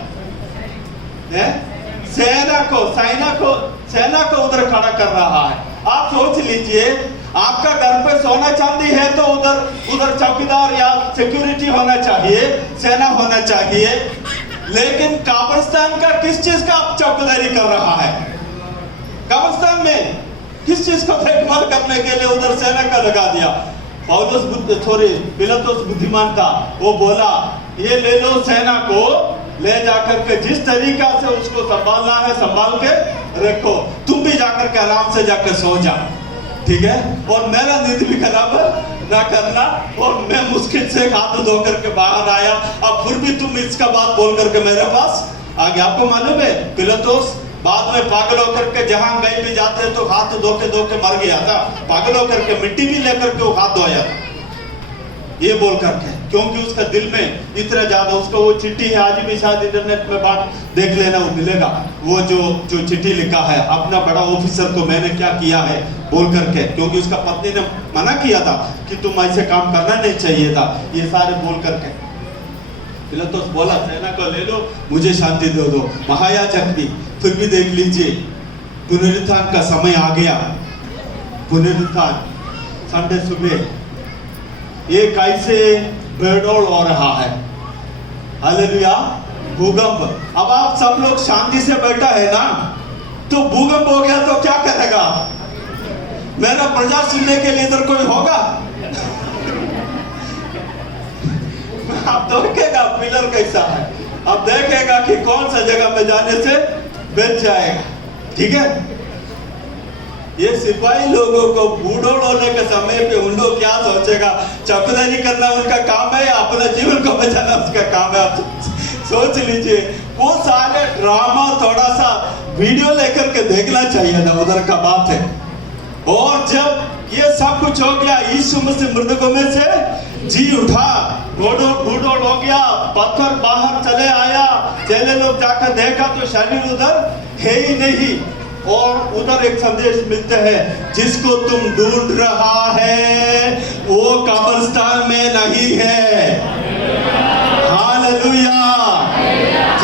सेना को उधर खड़ा कर रहा है। आप सोच लीजिए, आपका घर पे सोना चांदी है तो उधर चौकीदार या सिक्योरिटी होना चाहिए, सेना होना चाहिए, लेकिन कब्रिस्तान का किस चीज का चौकीदारी कर रहा है? कब्रिस्तान में किस चीज को देखभाल करने के लिए उधर सेना का लगा दिया। पिलातुस बुद्धिमान था, वो बोला ये ले लो, सेना को ले जाकर के जिस तरीका से उसको संभालना है संभाल के रखो, तुम भी जाकर के आराम से जाकर सो जा, ठीक है, और मेरा नींद भी खराब ना करना। और मैं मुश्किल से हाथ धो करके बाहर आया, अब फिर भी तुम इसका बात बोल करके मेरे पास आ गया। आपको मालूम है पिलातुस बाद में पागल होकर के जहां कहीं भी जाते तो हाथ धो के मर गया था, पागल होकर के मिट्टी भी लेकर के वो हाथ धोया था, ये बोल करके, क्योंकि उसका दिल में इतना ज्यादा, उसको वो चिट्ठी है, आज भी शायद इंटरनेट में बात देख लेना, वो मिलेगा, वो जो चिट्ठी लिखा है अपना बड़ा ऑफिसर को मैंने क्या किया है बोल करके, क्योंकि उसका पत्नी ने मना किया था कि तुम ऐसे काम करना नहीं चाहिए था, ये सारे बोल करके। पिलातुस बोला सेना को ले लो, मुझे शांति दे दो। महायाजक भी फिर भी देख लीजिए, पुनरुत्थान का समय आ गया, पुनरुत्थान संडे सुबह ये कैसे बेडोल हो रहा है, हालेलुया, भूकंप। अब आप सब लोग शांति से बैठा है ना, तो भूकंप हो गया तो क्या करेगा? मेरा प्रचार सुनने के लिए इधर कोई होगा? अब देखेगा पिलर कैसा है, अब देखेगा कि कौन सा जगह में जाने से बच जाएगा, ठीक है। ये सिपाही लोगों को बूढ़ों होने के समय पे उन लोग क्या सोचेगा, चौकीदारी करना उनका काम है या अपना जीवन को बचाना उसका काम है? आप सोच लीजिए, वो सारे ड्रामा थोड़ा सा वीडियो लेकर के देखना चाहिए ना, उधर का बात है। और जब ये सब कुछ हो गया, यीशु मसीह मृतकों में से जी उठा, बूढ़ों हो गया, पत्थर बाहर चले आया, चेले लोग जाकर देखा तो शरीर उधर है ही नहीं, और उधर एक संदेश मिलता है, जिसको तुम ढूंढ रहा है वो कब्रिस्तान में नहीं है, हालेलुया,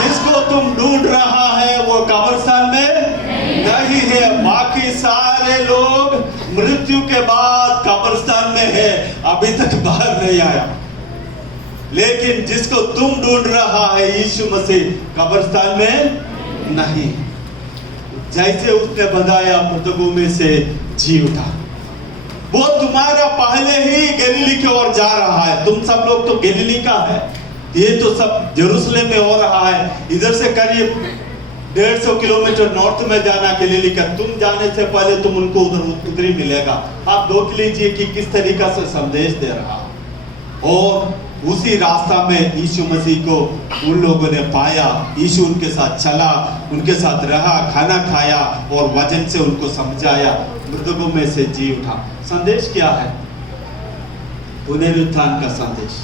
जिसको तुम ढूंढ रहा है वो कब्रिस्तान में नहीं है। बाकी सारे लोग मृत्यु के बाद कब्रिस्तान में है, अभी तक बाहर नहीं आया, लेकिन जिसको तुम ढूंढ रहा है यीशु मसीह कब्रिस्तान में नहीं। जैसे उसने बताया मृतकों में से जी उठा, वो तुम्हारा पहले ही गलीली की ओर जा रहा है। तुम सब लोग तो गलीली का है, ये तो सब यरूशलेम में हो रहा है, इधर से करीब 150 किलोमीटर नॉर्थ में जाना गलीली का। तुम जाने से पहले तुम उनको उधर ही मिलेगा। आप देख लीजिए कि किस तरीका से संदेश दे रहा, और उसी रास्ता में यीशु मसीह को उन लोगों ने पाया, यीशु उनके साथ चला, उनके साथ रहा, खाना खाया और वचन से उनको समझाया, मृतकों में से जी उठा। संदेश क्या है? पुनरुत्थान का संदेश।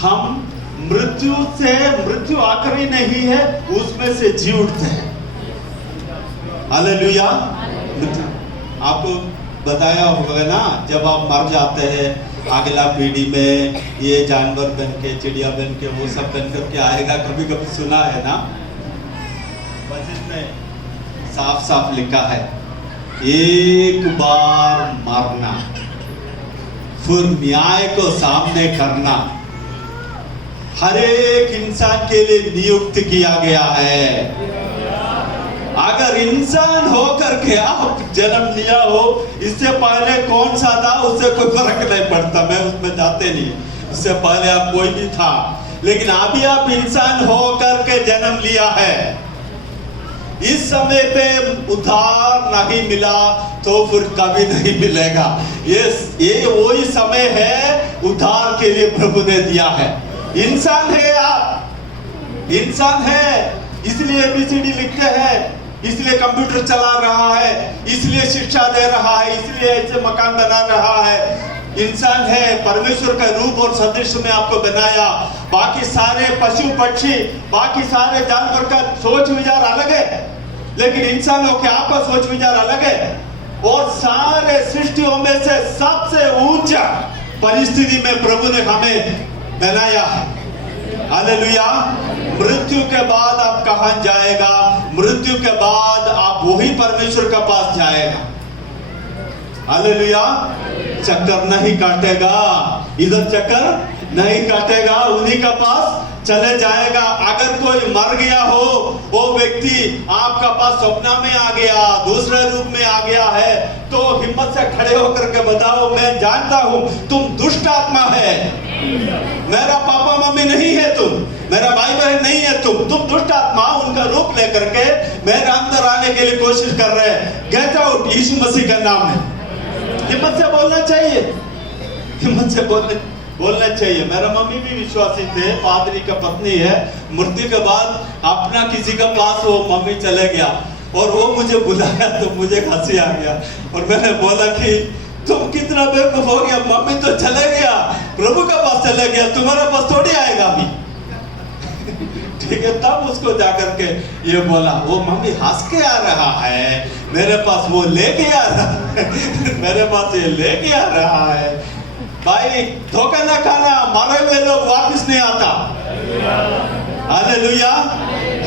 हम मृत्यु आखिरी नहीं है, उसमें से जी उठते हैं, हालेलुया। आपको बताया होगा ना, जब आप मर जाते हैं अगला पीढ़ी में ये जानवर बन के, चिड़िया बन के, वो सब बन करके आएगा, कभी कभी सुना है ना, वचन में साफ साफ लिखा है, एक बार मरना फिर न्याय को सामने करना हर एक इंसान के लिए नियुक्त किया गया है, अगर इंसान होकर के आप जन्म लिया हो, इससे पहले कौन सा था उससे कोई फर्क नहीं पड़ता, मैं उसमें जाते नहीं, उससे पहले आप कोई भी था, लेकिन अभी आप इंसान होकर के जन्म लिया है। इस समय पे उद्धार नहीं मिला तो फिर कभी नहीं मिलेगा। ये वही समय है उद्धार के लिए प्रभु ने दिया है। इंसान है आप, इंसान है, इसलिए एबीसीडी लिखते हैं, इसलिए कंप्यूटर चला रहा है, इसलिए शिक्षा दे रहा है, इसलिए ऐसे मकान बना रहा है। इंसान है, परमेश्वर का रूप और सदृश में आपको बनाया। बाकी सारे पशु पक्षी, बाकी सारे जानवर का सोच विचार अलग है, लेकिन इंसानों के आपका सोच विचार अलग है। और सारे सृष्टियों में से सबसे ऊंचा परिस्थिति में प्रभु ने हमें बनाया है। हालेलुया। मृत्यु के बाद आप कहां जाएगा? मृत्यु के बाद आप वही परमेश्वर के पास जाएगा। हालेलुया। चक्कर नहीं काटेगा, इधर चक्कर नहीं काटेगा, उन्हीं के पास चले जाएगा। अगर कोई मर गया हो, वो व्यक्ति आपका पास सपना में आ गया, दूसरे रूप में आ गया है, तो हिम्मत से खड़े होकर के बताओ, मैं जानता हूं तुम दुष्ट आत्मा है, मेरा पापा मम्मी नहीं है तुम, मेरा भाई बहन नहीं है तुम दुष्ट आत्मा। उनका रूप लेकर के मेरे अंदर आने के लिए कोशिश कर रहे हैं। गेट आउट यीशु मसीह का नाम है। हिम्मत से बोलना चाहिए, हिम्मत से बोलना चाहिए। मेरा मम्मी भी विश्वासी थे, पादरी का पत्नी है। मृत्यु के बाद अपना किसी का पास वो मम्मी चले गया और वो मुझे बुलाया तो मुझे हंसी आ गया और मैंने बोला कि तुम कितना बेवकूफ हो गया, मम्मी तो चले गया, प्रभु के पास चले गया, तुम्हारे पास थोड़ी आएगा अभी। ठीक है, तब उसको जाकर के ये बोला, वो मम्मी हंस के आ रहा है, मेरे पास वो लेके आ रहा है, मेरे पास ये लेके आ रहा है। भाई धोखा ना खाना, मरे हुए लोग वापस नहीं आता। हालेलुया।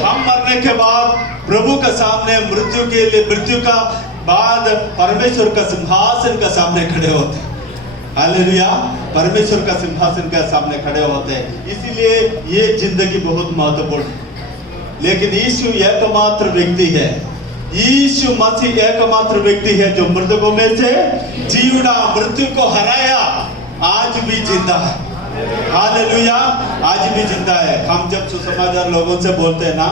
हम मरने के बाद प्रभु के सामने मृत्यु का बाद परमेश्वर का सिंहासन के सामने खड़े होते हैं। हालेलुया। परमेश्वर का सिंहासन के सामने खड़े होते हैं। इसीलिए ये जिंदगी बहुत महत्वपूर्ण है। लेकिन यीशु एकमात्र व्यक्ति है, यीशु मसीह एकमात्र व्यक्ति है जो मृतकों में से जी उठा, मृत्यु को हराया, आज भी जिंदा है। हालेलुया। आज भी जिंदा है। हम जब सुसमाचार लोगों से बोलते हैं ना,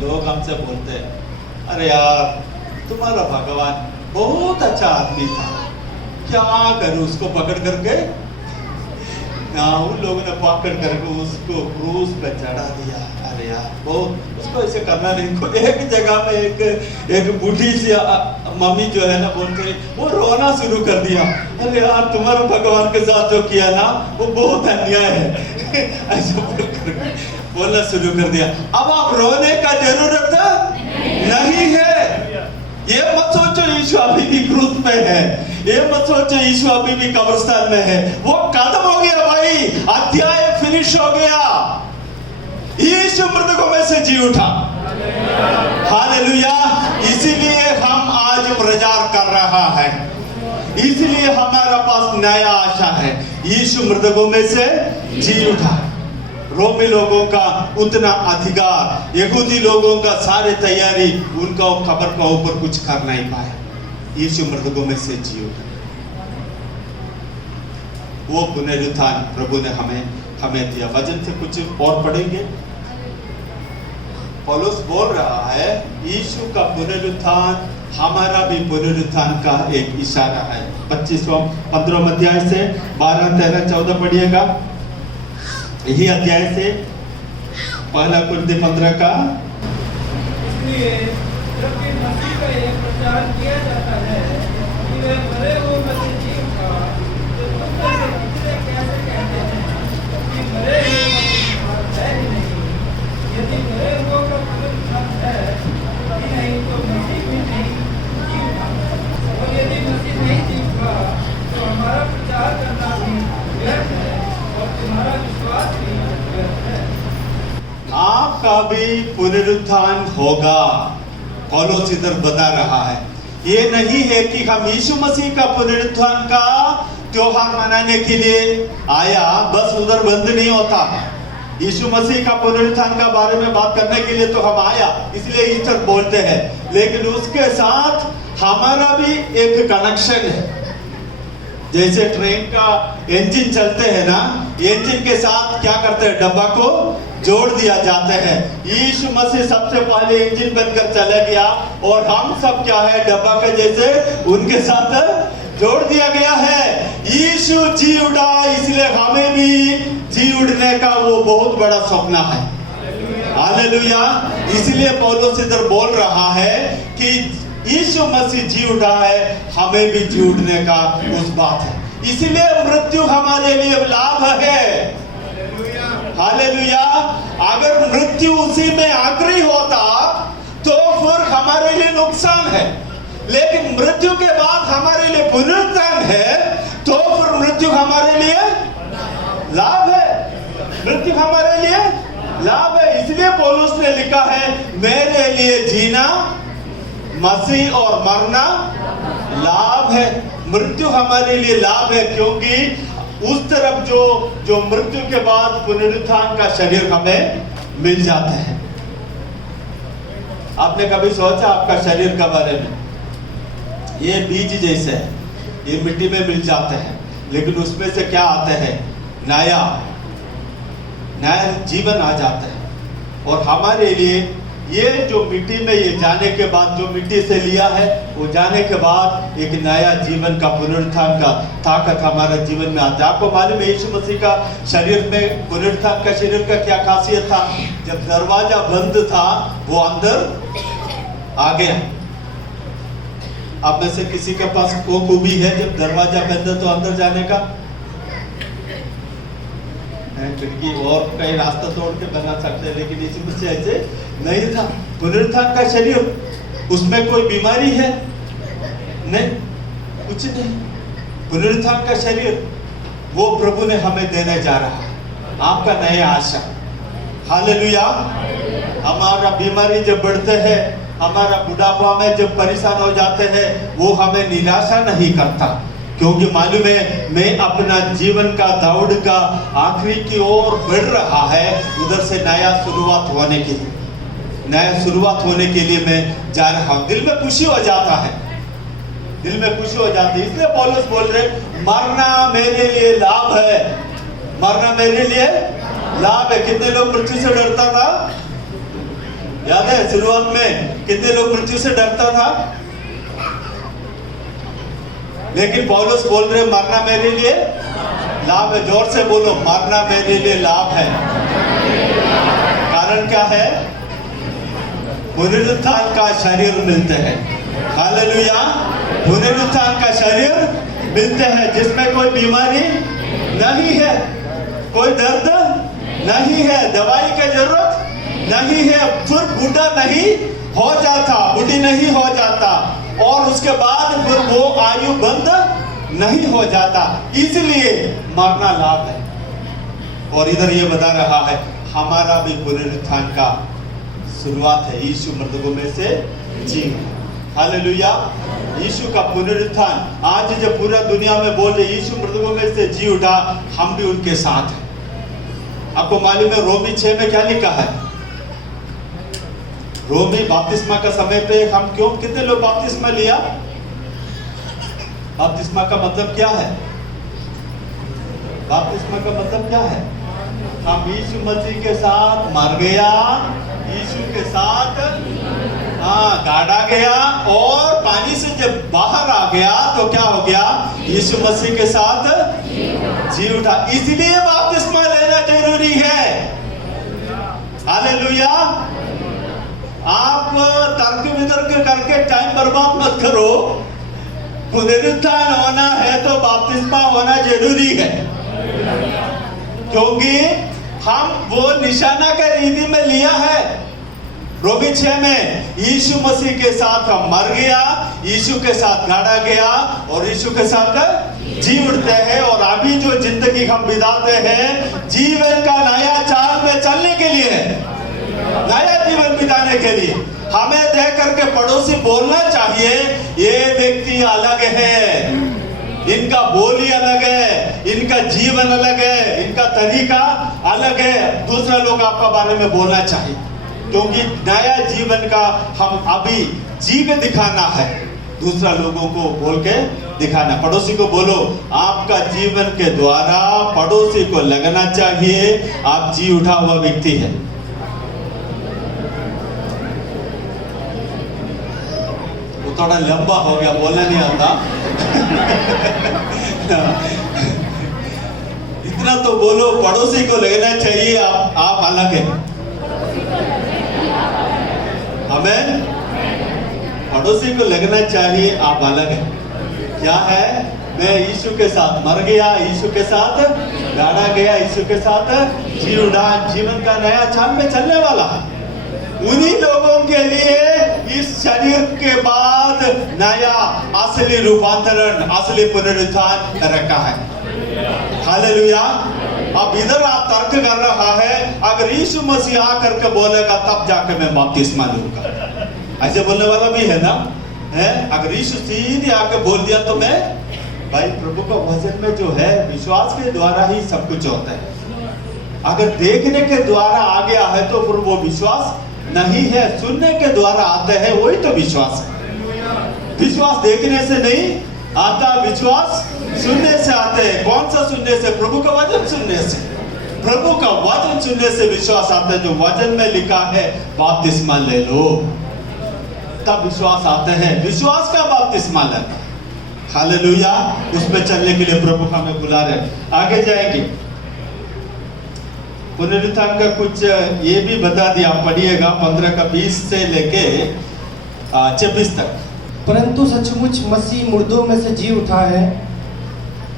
लोग हमसे बोलते हैं, अरे यार तुम्हारा भगवान बहुत अच्छा आदमी था, क्या करूं उसको पकड़ करके। उन लोगों ने पकड़ करके उसको क्रूस पे चढ़ा दिया। अरे यार बहुत उसको ऐसे करना नहीं। एक जगह में एक बूढ़ी सी मम्मी जो है ना बोलते, वो रोना शुरू कर दिया, अरे यार तुम्हारे भगवान के साथ जो किया ना वो बहुत अन्याय है। ऐसा बोलना शुरू कर दिया। अब आप रोने का जरूरत नहीं है। ये मत सोचो यीशु अभी भी क्रूस पे है, ये मत सोचो यीशु अभी भी कब्रिस्तान में है। वो खत्म हो गया भाई, अध्याय फिनिश हो गया। यीशु मृतकों में से जी उठा। हालेलुया। इसीलिए हम आज प्रचार कर रहा है, इसलिए हमारा पास नया आशा है। यीशु मृतकों में से जी उठा। रोमी लोगों का उतना अधिकार, यहूदी लोगों का सारे तैयारी, उनका खबर का ऊपर कुछ कर नहीं पाया। यीशु मृतकों में से जी उठा। वो पुनरुत्थान प्रभु ने हमें दिया। वचन से कुछ और पढ़ेंगे। पौलुस बोल रहा है यीशु का पुनरुत्थान हमारा भी पुनरुत्थान का एक इशारा है। 15 अध्याय से 12, 13, 14 पढ़िएगा। यही अध्याय से 1 कुरिन्थी 15 का। इसलिए जबकि मसीह का यह प्रचार किया जाता है कि वह मरे हुए मसीह जी उठा, तो तुम में से कितने कैसे कहते हैं कि मरे हुए मसीह है ही नहीं? यदि मरे हुए का पुनरुत्थान है ही नहीं तो मसीह भी नहीं जी उठा। और यदि मसीह नहीं जी उठा तो हमारा प्रचार करना भी व्यर्थ है और तुम्हारा विश्वास भी व्यर्थ है। आपका भी पुनरुत्थान होगा। पौलुस इधर बता रहा है, ये नहीं है कि हम यीशु मसीह का पुनरुत्थान का त्योहार मनाने के लिए आया, बस उधर बंद नहीं होता। यीशु मसीह का पुनरुत्थान का बारे में बात करने के लिए तो हम आया, इसलिए ईस्टर बोलते हैं, लेकिन उसके साथ हमारा भी एक कनेक्शन है। जैसे ट्रेन का इंजन चलते हैं ना, इंजन के साथ क्या करते हैं, डब्बा को जोड़ दिया जाता है। यीशु मसीह सबसे पहले इंजन बनकर चला गया और हम सब क्या है, डब्बा के जैसे उनके साथ जोड़ दिया गया है। यीशु जी उठा, इसलिए हमें भी जी उठने का वो बहुत बड़ा सपना है। हालेलुया। इसलिए पौलुस इधर बोल रहा है कि यीशु मसीह जी उठा है, हमें भी जी उठने का उस बात है। इसलिए मृत्यु हमारे लिए लाभ है। हालेलुया। अगर मृत्यु उसी में आखिरी होता तो फिर हमारे लिए नुकसान है, लेकिन मृत्यु के बाद हमारे लिए पुनरुत्थान है तो फिर मृत्यु हमारे लिए लाभ है। मृत्यु हमारे लिए लाभ है। इसलिए पौलुस ने लिखा है, मेरे लिए जीना मसीह और मरना लाभ है। मृत्यु हमारे लिए लाभ है, क्योंकि उस तरफ जो मृत्यु के बाद पुनरुत्थान का शरीर हमें मिल जाता है। आपने कभी सोचा आपका शरीर के बारे में? ये बीज जैसे है, ये मिट्टी में मिल जाते हैं, लेकिन उसमें से क्या आता है, नया जीवन आ जाता है। और हमारे लिए ये जो मिट्टी में ये जाने के बाद, जो मिट्टी से लिया है, वो जाने के बाद एक नया जीवन का पुनरुत्थान का ताकत हमारे जीवन में आता है। आपको मालूम है यीशु मसीह का शरीर में, पुनरुत्थान का शरीर का क्या खासियत था? जब दरवाजा बंद था वो अंदर आ गया। आप में से किसी के पास वो खूबी है, जब दरवाजा बंद है तो अंदर जाने का? खिड़की और कई रास्ता तोड़ के बना सकते हैं, लेकिन यीशु मसीह ऐसे नहीं था। पुनरुत्थान का शरीर, उसमें कोई बीमारी है नहीं, कुछ नहीं। पुनरुत्थान का शरीर वो प्रभु ने हमें देने जा रहा है, आपका नया आशा। हालेलुया। हमारा बीमारी जब बढ़ते हैं, हमारा बुढ़ापा में जब परेशान हो जाते हैं, वो हमें निराशा नहीं करता, क्योंकि मालूम है मैं अपना जीवन का दौड़ का आखिरी की ओर बढ़ रहा है। उधर से नया शुरुआत होने के लिए मैं जा रहा हूँ। दिल में खुशी हो जाता है, दिल में खुशी हो जाती है। इसलिए पौलुस बोल रहे, मरना मेरे लिए लाभ है, मरना मेरे लिए लाभ है। कितने लोग मृत्यु से डरता था? याद है शुरुआत में कितने लोग मृत्यु से डरता था? लेकिन पौलुस बोल रहे, मरना मेरे लिए लाभ है। जोर से बोलो, मरना मेरे लिए लाभ है। कारण क्या है? पुनरुत्थान का शरीर मिलते हैं। हालेलुया। पुनरुत्थान का शरीर मिलते हैं, जिसमें कोई बीमारी नहीं है, कोई दर्द नहीं है, दवाई की जरूरत नहीं है, फिर बूढ़ा नहीं हो जाता, बूढ़ी नहीं हो जाता, और उसके बाद फिर वो आयु बंद नहीं हो जाता। इसलिए मरना लाभ है। और इधर ये बता रहा है, हमारा भी पुनरुत्थान का शुरुआत है, यीशु मृतकों में से जी। हालेलुया। यीशु का पुनरुत्थान आज जब पूरा दुनिया में बोल रहे यीशु मृतकों में से जी उठा, हम भी उनके साथ हैं। आपको मालूम है रोमी 6 में क्या लिखा है? रोमी बपतिस्मा का समय पे हम कितने लोग बपतिस्मा लिया? बपतिस्मा का मतलब क्या है? बपतिस्मा का मतलब क्या है? हम यीशु मसीह के साथ मर गया, यीशु के साथ गाड़ा गया, और पानी से जब बाहर आ गया तो क्या हो गया? यीशु मसीह के साथ जी उठा। इसलिए बपतिस्मा लेना जरूरी है। हालेलुया। आप तर्क वितर्क करके टाइम बर्बाद मत करो। पुनरुत्थान होना है तो बपतिस्मा होना जरूरी है, क्योंकि हम वो निशाना के रीति में लिया है। रोमी 6 में यीशु मसीह के साथ हम मर गया, यीशु के साथ गाड़ा गया, और यीशु के साथ जी उठते हैं। और अभी जो जिंदगी हम बिताते हैं, जीवन का नया चाल में चलने के लिए है, नया जीवन बिताने के लिए। हमें देख करके पड़ोसी बोलना चाहिए, ये व्यक्ति अलग है, इनका बोली अलग है, इनका जीवन अलग है, इनका तरीका अलग है, दूसरा लोग आपका बारे में बोलना चाहिए, क्योंकि नया जीवन का हम अभी जी के दिखाना है, दूसरा लोगों को बोल के दिखाना। पड़ोसी को बोलो, आपका जीवन के द्वारा पड़ोसी को लगना चाहिए आप जी उठा हुआ व्यक्ति है। वो थोड़ा लंबा हो गया, बोलना नहीं आता। इतना तो बोलो, पड़ोसी को लगना चाहिए आप अलग है। आमीन। पड़ोसी को लगना चाहिए आप अलग है। क्या है? मैं यीशु के साथ मर गया, यीशु के साथ गाड़ा गया, यीशु के साथ जी उठा, जीवन का नया चाल में चलने वाला। उन्हीं लोगों के लिए इस शरीर के बाद नया असली रूपांतरण, असली पुनरुत्थान रखा है। हालेलुया। अब इधर आप तर्क कर रहा है, अगर यीशु मसीह आकर के बोलेगा तब जाकर मैं बपतिस्मा लूंगा, ऐसे बोलने वाला भी है ना, है? अगर यीशु सीधे आके बोल दिया तो मैं, भाई प्रभु का वचन में जो है विश्वास के द्वारा ही सब कुछ होता है। अगर देखने के द्वारा आ गया है तो फिर वो विश्वास नहीं है, सुनने के द्वारा आते हैं वही तो विश्वास है। विश्वास देखने से नहीं आता, विश्वास सुनने से आते हैं। कौन सा सुनने से? प्रभु का वचन सुनने से। प्रभु का वचन सुनने से विश्वास आता है। जो वचन में लिखा है बपतिस्मा ले लो, तब विश्वास आते हैं। विश्वास का बपतिस्मा लेना। हालेलुया। उस पे चलने के लिए प्रभु हमें बुला रहे। आगे जाएंगे, पुनरुत्थान का कुछ ये भी बता दिया, पढ़िएगा 15 का 20 से लेके 26 तक। परंतु सचमुच मसीह मुर्दों में से जी उठा है,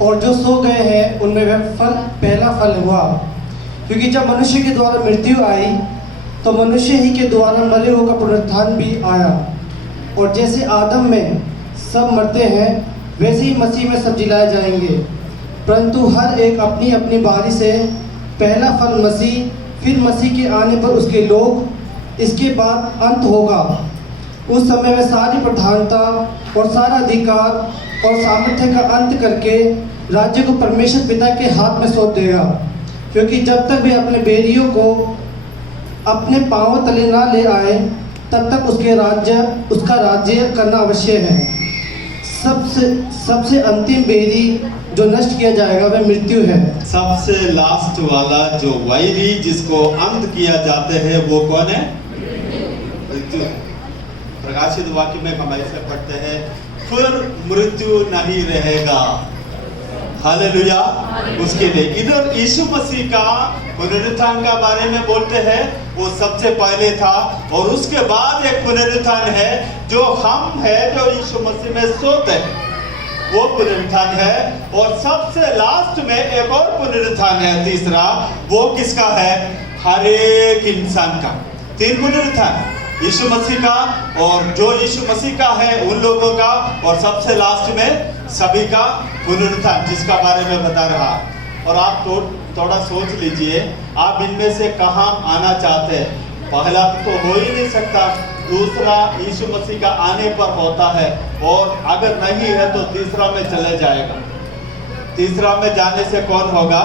और जो सो गए हैं उनमें वह पहला फल हुआ। क्योंकि जब मनुष्य के द्वारा मृत्यु आई तो मनुष्य ही के द्वारा मरे हुए का पुनरुत्थान भी आया। और जैसे आदम में सब मरते हैं, वैसे ही मसीह में सब जिलाए जाएंगे। परंतु हर एक अपनी अपनी बारी से, पहला फल मसीह, फिर मसीह के आने पर उसके लोग, इसके बाद अंत होगा। उस समय में सारी प्रधानता और सारा अधिकार और सामर्थ्य का अंत करके राज्य को परमेश्वर पिता के हाथ में सौंप देगा। क्योंकि जब तक वे अपने बैरियों को अपने पांव तले ना ले आए, तब तक उसका राज्य करना अवश्य है। सबसे अंतिम बैरी जो नष्ट किया जाएगा वह मृत्यु है। सबसे लास्ट वाला जो वैरी जिसको अंत किया जाते हैं वो कौन है? मृत्यु है। प्रकाशित वाक्य में हम ऐसे पढ़ते हैं, फिर मृत्यु नहीं रहेगा। हालेलुया। उसके लिए इधर यीशु मसीह का पुनरुत्थान का बारे में बोलते हैं, वो सबसे पहले था। और उसके बाद एक पुनरुत्थान है जो हम है, जो यीशु मसीह में सोते हैं, वो पुनरुत्थान है। और सबसे लास्ट में एक और पुनरुत्थान है, तीसरा। वो किसका है? हर एक इंसान का। 3 पुनरुत्थान, यीशु मसीह का, और जो यीशु मसीह का है उन लोगों का, और सबसे लास्ट में सभी का पुनरुत्थान, जिसका बारे में बता रहा। और आप थोड़ा सोच लीजिए, आप इनमें से कहाँ आना चाहते हैं? पहला तो हो ही नहीं सकता, दूसरा यीशु मसीह का आने पर होता है, और अगर नहीं है तो तीसरा में चले जाएगा। तीसरा में जाने से कौन होगा?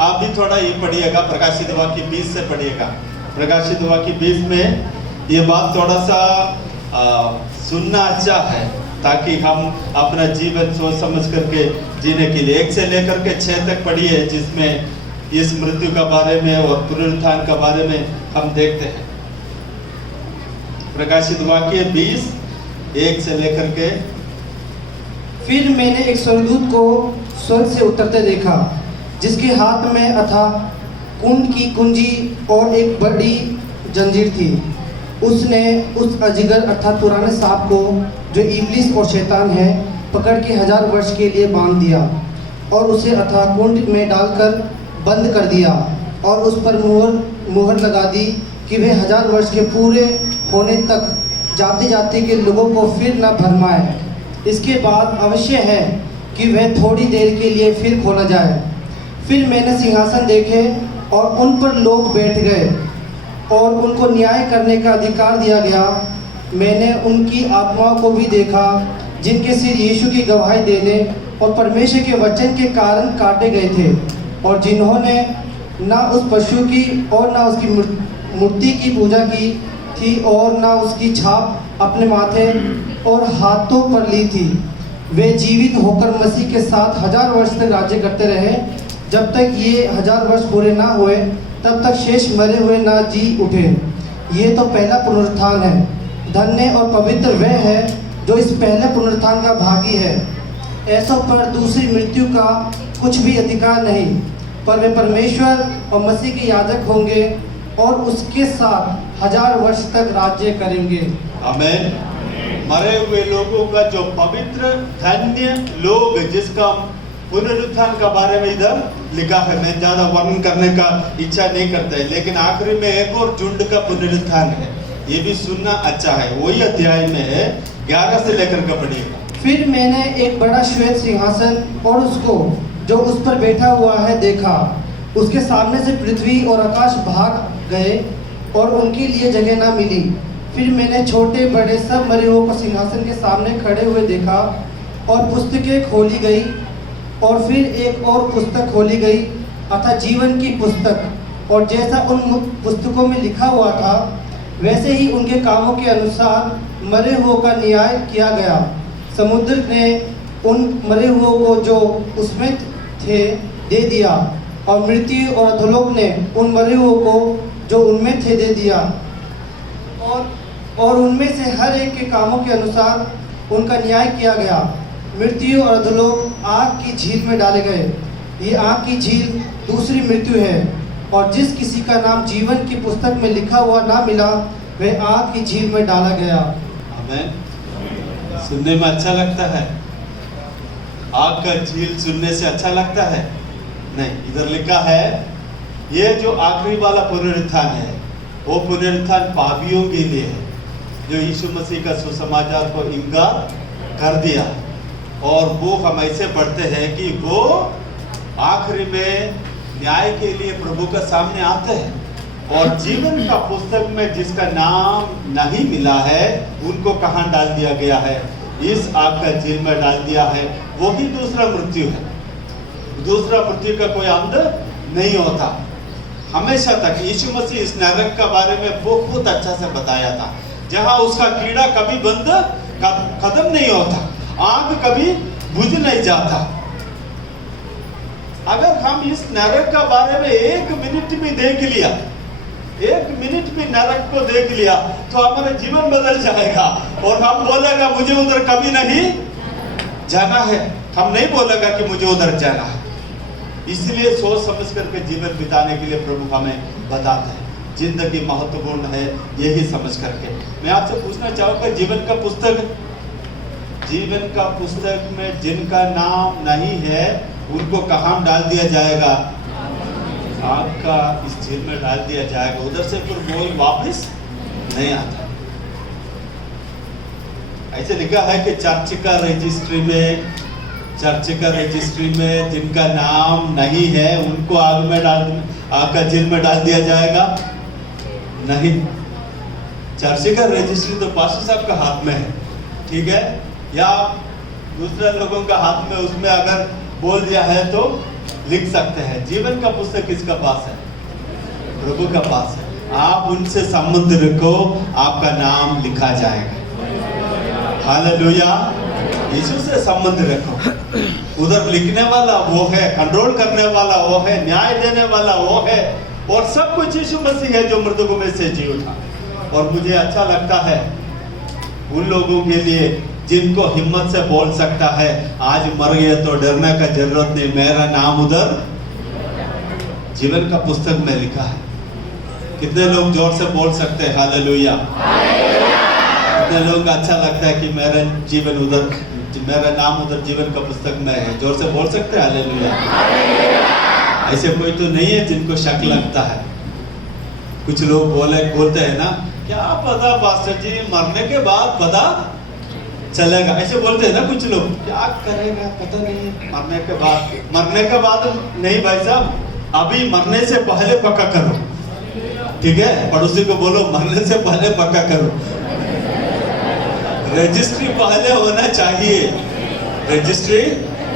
आप भी थोड़ा ये पढ़िएगा, प्रकाशित वाक्य 20 से पढ़िएगा। प्रकाशित वाक्य 20 में ये बात थोड़ा सा सुनना अच्छा है, ताकि हम अपना जीवन सोच समझ करके जीने के लिए। 1 से लेकर के 6 तक पढ़िए, जिसमें इस मृत्यु का बारे में और पुनरुत्थान का बारे में हम देखते हैं। प्रकाशित वाक्य 20 1 से लेकर के। फिर मैंने एक स्वर्गदूत को स्वर्ग से उतरते देखा, जिसके हाथ में अथाह कुंड की कुंजी और एक बड़ी जंजीर थी। उसने उस अजगर अर्थात पुराने सांप को, जो इब्लिस और शैतान है, पकड़ के 1000 वर्ष के लिए बांध दिया, और उसे अथाह कुंड में डालकर बंद कर दिया, और उस पर मुहर लगा दी कि वह 1000 वर्ष के पूरे होने तक जाते जाते के लोगों को फिर न भरमाए। इसके बाद अवश्य है कि वह थोड़ी देर के लिए फिर खोला जाए। फिर मैंने सिंहासन देखे, और उन पर लोग बैठ गए, और उनको न्याय करने का अधिकार दिया गया। मैंने उनकी आत्माओं को भी देखा, जिनके सिर यीशु की गवाही देने और परमेश्वर के वचन के कारण काटे गए थे, और जिन्होंने ना उस पशु की और ना उसकी मूर्ति की पूजा की थी और ना उसकी छाप अपने माथे और हाथों पर ली थी। वे जीवित होकर मसीह के साथ 1000 वर्ष तक राज्य करते रहे। जब तक ये 1000 वर्ष पूरे ना हुए तब तक शेष मरे हुए ना जी उठे। ये तो पहला पुनरुत्थान है। धन्य और पवित्र वह है जो इस पहले पुनरुत्थान का भागी है। ऐसों पर दूसरी मृत्यु का कुछ भी अधिकार नहीं, पर वे परमेश्वर और मसीह के याजक होंगे और उसके साथ 1000 वर्ष तक राज्य करेंगे। आमीन। मरे हुए लोगों का जो पवित्र धन्य लोग, जिसका पुनरुत्थान का बारे में इधर लिखा है। मैं ज्यादा वर्णन करने का इच्छा नहीं करता है, लेकिन आखिरी में एक और झुंड का पुनरुत्थान है, ये भी सुनना अच्छा है। वही अध्याय में है, 11 से लेकर के पढ़िएगा। फिर मैंने एक बड़ा श्वेत सिंहासन और उसको जो उस पर बैठा हुआ है देखा। उसके सामने से पृथ्वी और आकाश भाग गए और उनके लिए जगह ना मिली। फिर मैंने छोटे बड़े सब मरे हुओं को सिंहासन के सामने खड़े हुए देखा और पुस्तकें खोली गई और फिर एक और पुस्तक खोली गई अर्थात जीवन की पुस्तक। और जैसा उन पुस्तकों में लिखा हुआ था वैसे ही उनके कामों के अनुसार मरे हुओं का न्याय किया गया। समुद्र ने उन मरे हुओं को जो उसमें थे दे दिया और मृत्यु और अधोलोक ने उन मरे हुओं को जो उनमें थे दे दिया और उनमें से हर एक के कामों के अनुसार उनका न्याय किया गया। मृत्यु और अधोलोक आग की झील में डाले गए। ये आग की झील दूसरी मृत्यु है और जिस किसी का नाम जीवन की पुस्तक में लिखा हुआ ना मिला वह आग की झील में डाला गया। आमीन। सुनने में अच्छा लगता है? आग का झील सुनने से अच्छा लगता है? नहीं। इधर लिखा है ये जो आखिरी वाला पुनरुत्थान है वो पुनरुत्थान पापियों के लिए है, जो यीशु मसीह का सुसमाचार को इनकार कर दिया। और वो हम ऐसे पढ़ते हैं कि वो आखिरी में न्याय के लिए प्रभु का सामने आते हैं और जीवन का पुस्तक में जिसका नाम नहीं मिला है उनको कहाँ डाल दिया गया है? इस आग का झील में डाल दिया है। वो ही दूसरा मृत्यु है। दूसरा मृत्यु का कोई अंत नहीं होता, हमेशा तक। यीशु मसीह इस नरक का बारे में बहुत अच्छा से बताया था, जहां उसका कीड़ा कभी बंद खत्म नहीं होता, आग कभी बुझ नहीं जाता। अगर हम इस नरक का बारे में 1 मिनट भी देख लिया, 1 मिनट भी नरक को देख लिया तो हमारा जीवन बदल जाएगा और हम बोलेगा मुझे उधर कभी नहीं जाना है। हम नहीं बोलेगा कि मुझे उधर जाना है। इसलिए सोच समझ करके जीवन बिताने के लिए प्रभु हमें बताता है। जिंदगी महत्वपूर्ण है यही समझ करके। मैं आपसे पूछना चाहूंगा, जीवन का पुस्तक में जिनका नाम नहीं है उनको कहाँ डाल दिया जाएगा? आग का इस झील में डाल दिया जाएगा। उधर से फिर कोई वापस नहीं आता। ऐसे लिखा है कि चर्च का रजिस्ट्री में जिनका नाम नहीं है उनको आग का झील में डाल दिया जाएगा? नहीं। चर्च का रजिस्ट्री तो पास्टर साहब का हाथ में है, ठीक है, या दूसरे लोगों का हाथ में, उसमें अगर बोल दिया है तो लिख सकते हैं। जीवन का पुस्तक किसका पास है? प्रभु का पास है। आप उनसे संबंध रखो, आपका नाम लिखा जाएगा। हालेलुया। यीशु से संबंध रखो। उधर लिखने वाला वो है, कंट्रोल करने वाला वो है, न्याय देने वाला वो है, और सब कुछ यीशु मसीह है जो मृतकों में से जी उठा। और मुझे अच्छा लगता है उन लोगों के लिए जिनको हिम्मत से बोल सकता है आज मर गए तो डरने का जरूरत नहीं, मेरा नाम उधर जीवन का पुस्तक में लिखा है। कितने लोग जोर से बोल सकते हैं हालेलुया? कितने लोगों को अच्छा लगता है कि मेरा नाम उधर जीवन का पुस्तक में है? जोर से बोल सकते हैं हालेलुया? ऐसे कोई तो नहीं है जिनको शक लगता है? कुछ लोग बोलते हैं ना, क्या पता पास्टर जी मरने के बाद पता चलेगा, ऐसे बोलते हैं ना कुछ लोग। क्या करेगा पता नहीं मरने के बाद नहीं भाई साहब, अभी मरने से पहले पक्का करो, ठीक है? पड़ोसी को बोलो मरने से पहले पक्का करो। रजिस्ट्री पहले होना चाहिए, रजिस्ट्री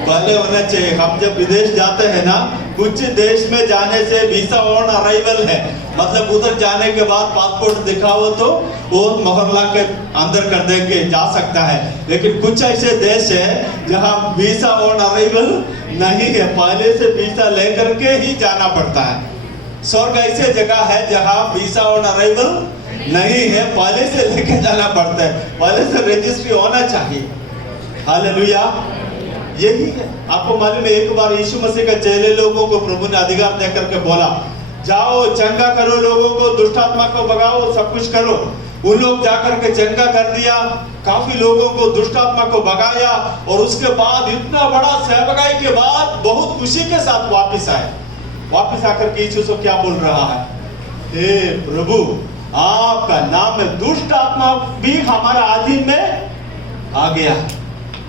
पहले होना चाहिए। हम जब विदेश जाते हैं ना कुछ देश में जाने से वीजा ऑन अराइवल है, मतलब उधर जाने के बाद पासपोर्ट दिखाओ तो वो मोहर ला के अंदर कर देंगे, जा सकता है। लेकिन कुछ ऐसे देश है जहां वीजा ऑन अराइवल नहीं है, पहले से वीजा लेकर के ही जाना पड़ता है। स्वर्ग ऐसे जगह है जहां वीजा ऑन अराइवल नहीं है, पहले से लेके जाना पड़ता है, पहले से रजिस्ट्री होना चाहिए। हालेलुया, यही है। आपको मालूम है एक बार यीशु मसीह के चेले लोगों को प्रभु ने अधिकार देकर के बोला, जाओ चंगा करो लोगों को, दुष्ट आत्मा को भगाओ, सब कुछ करो। उन लोग जाकर के चंगा कर दिया, काफी लोगों को दुष्ट आत्मा को भगाया, और उसके बाद इतना बड़ा सेवकाई के बाद बहुत खुशी के साथ वापस आए। वापस आकर के यीशु से क्या बोल रहा है, हे प्रभु आपका नाम है, दुष्ट आत्मा भी हमारा अधीन में आ गया।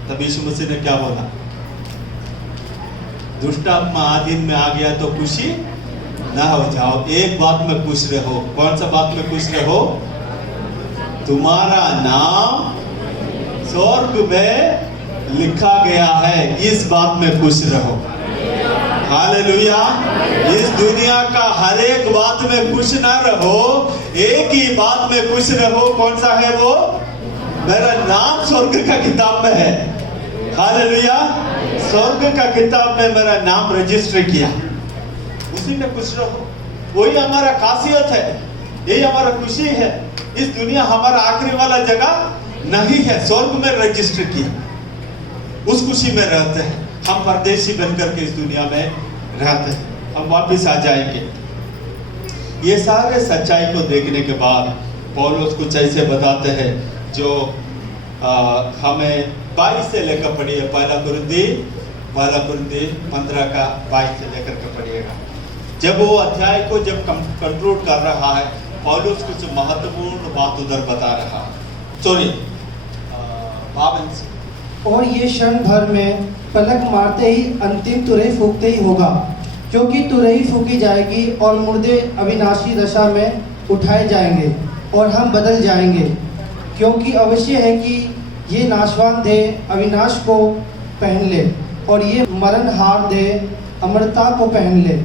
तब यीशु मसीह ने क्या बोला, दुष्ट आत्मा अधीन में आ गया तो खुशी ना हो जाओ, एक बात में खुश रहो। कौन सा बात में खुश रहो, तुम्हारा नाम स्वर्ग में लिखा गया है, इस बात में खुश रहो। हालेलुया, इस दुनिया का हर एक बात में खुश ना रहो, एक ही बात में खुश रहो। कौन सा है वो, मेरा नाम स्वर्ग का किताब में है। हालेलुया, स्वर्ग का किताब में मेरा नाम रजिस्टर किया, उसी में खुश रहो। वही हमारा खासियत है, यही हमारा खुशी है। इस दुनिया हमारा आखिरी वाला जगह नहीं है, स्वर्ग में रजिस्टर किया, उस खुशी में रहते हैं। हम परदेशी बनकर के इस दुनिया में रहते हैं, हम वापस आ जाएंगे। ये सारे सच्चाई को देखने के बाद पौलुस कुछ ऐसे बताते हैं जो हमें 22 से लेकर पढ़िए, पहला कुरिन्थी 15 का 22 से लेकर के पढ़िएगा। जब वो अध्याय को जब कंक्लूड कर रहा है, पौलुस कुछ महत्वपूर्ण बात उधर बता रहा है। सॉरी, 52 से। और ये क्षण भर में पलक मारते ही अंतिम तुरही फूंकते ही होगा, क्योंकि तुरही फूंकी जाएगी और मुर्दे अविनाशी दशा में उठाए जाएंगे और हम बदल जाएंगे। क्योंकि अवश्य है कि ये नाशवान देह अविनाश को पहन ले और ये मरणहार देह अमरता को पहन ले।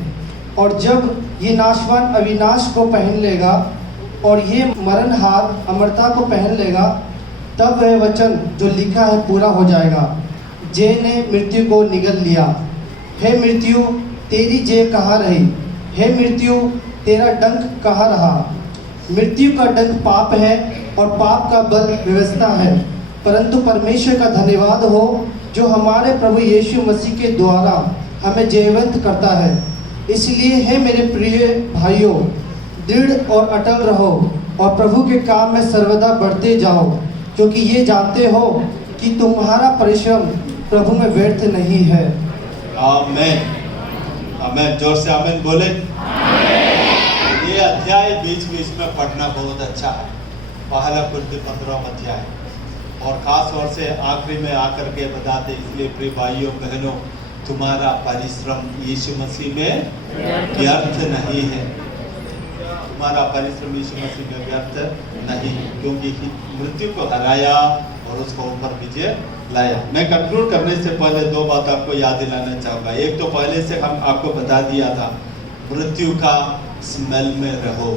और जब ये नाशवान अविनाश को पहन लेगा और ये मरणहार अमरता को पहन लेगा, तब वह वचन जो लिखा है पूरा हो जाएगा, जे ने मृत्यु को निगल लिया। हे मृत्यु तेरी जे कहाँ रही, हे मृत्यु तेरा डंक कहाँ रहा। मृत्यु का डंक पाप है और पाप का बल व्यवस्था है, परंतु परमेश्वर का धन्यवाद हो जो हमारे प्रभु यीशु मसीह के द्वारा हमें जयवंत करता है। इसलिए हे मेरे प्रिय भाइयों, दृढ़ और अटल रहो और प्रभु के काम में सर्वदा बढ़ते जाओ, क्योंकि ये जानते हो कि तुम्हारा परिश्रम प्रभु में व्यर्थ नहीं है। आमीन, आमीन, जोर से आमीन बोले। ये अध्याय बीच बीच में पढ़ना बहुत अच्छा है, पहला कुरिन्थी 15वां अध्याय, और खास तौर से आखिरी में आकर के बताते, इसलिए प्रिय भाइयों बहनों, तुम्हारा परिश्रम यीशु मसीह में व्यर्थ नहीं है। तुम्हारा परिश्रम यीशु मसीह में व्यर्थ नहीं, क्योंकि मृत्यु को हराया और उसको ऊपर विजय लाया। मैं कंक्लूड करने से पहले दो बात आपको याद दिलाना चाहूँगा। एक तो पहले से हम आपको बता दिया था, मृत्यु का स्मेल में रहो,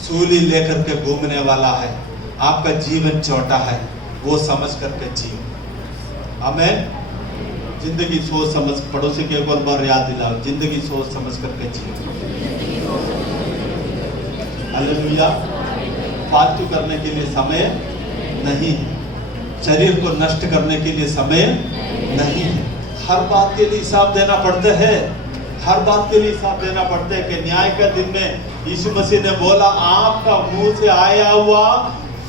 सूली लेकर के घूमने वाला है, आपका जीवन छोटा है, वो समझ करके जियो। आमीन। जिंदगी सोच समझ, पड़ोसी के एक और बार याद दिलाओ, जिंदगी सोच समझ करके जियो। हालेलुया। फालतू करने के लिए समय नहीं है, शरीर को नष्ट करने के लिए समय नहीं है। हर बात के लिए हिसाब देना पड़ता है, हर बात के लिए हिसाब देना पड़ता है। कि न्याय का दिन में यीशु मसीह ने बोला, आपका मुंह से आया हुआ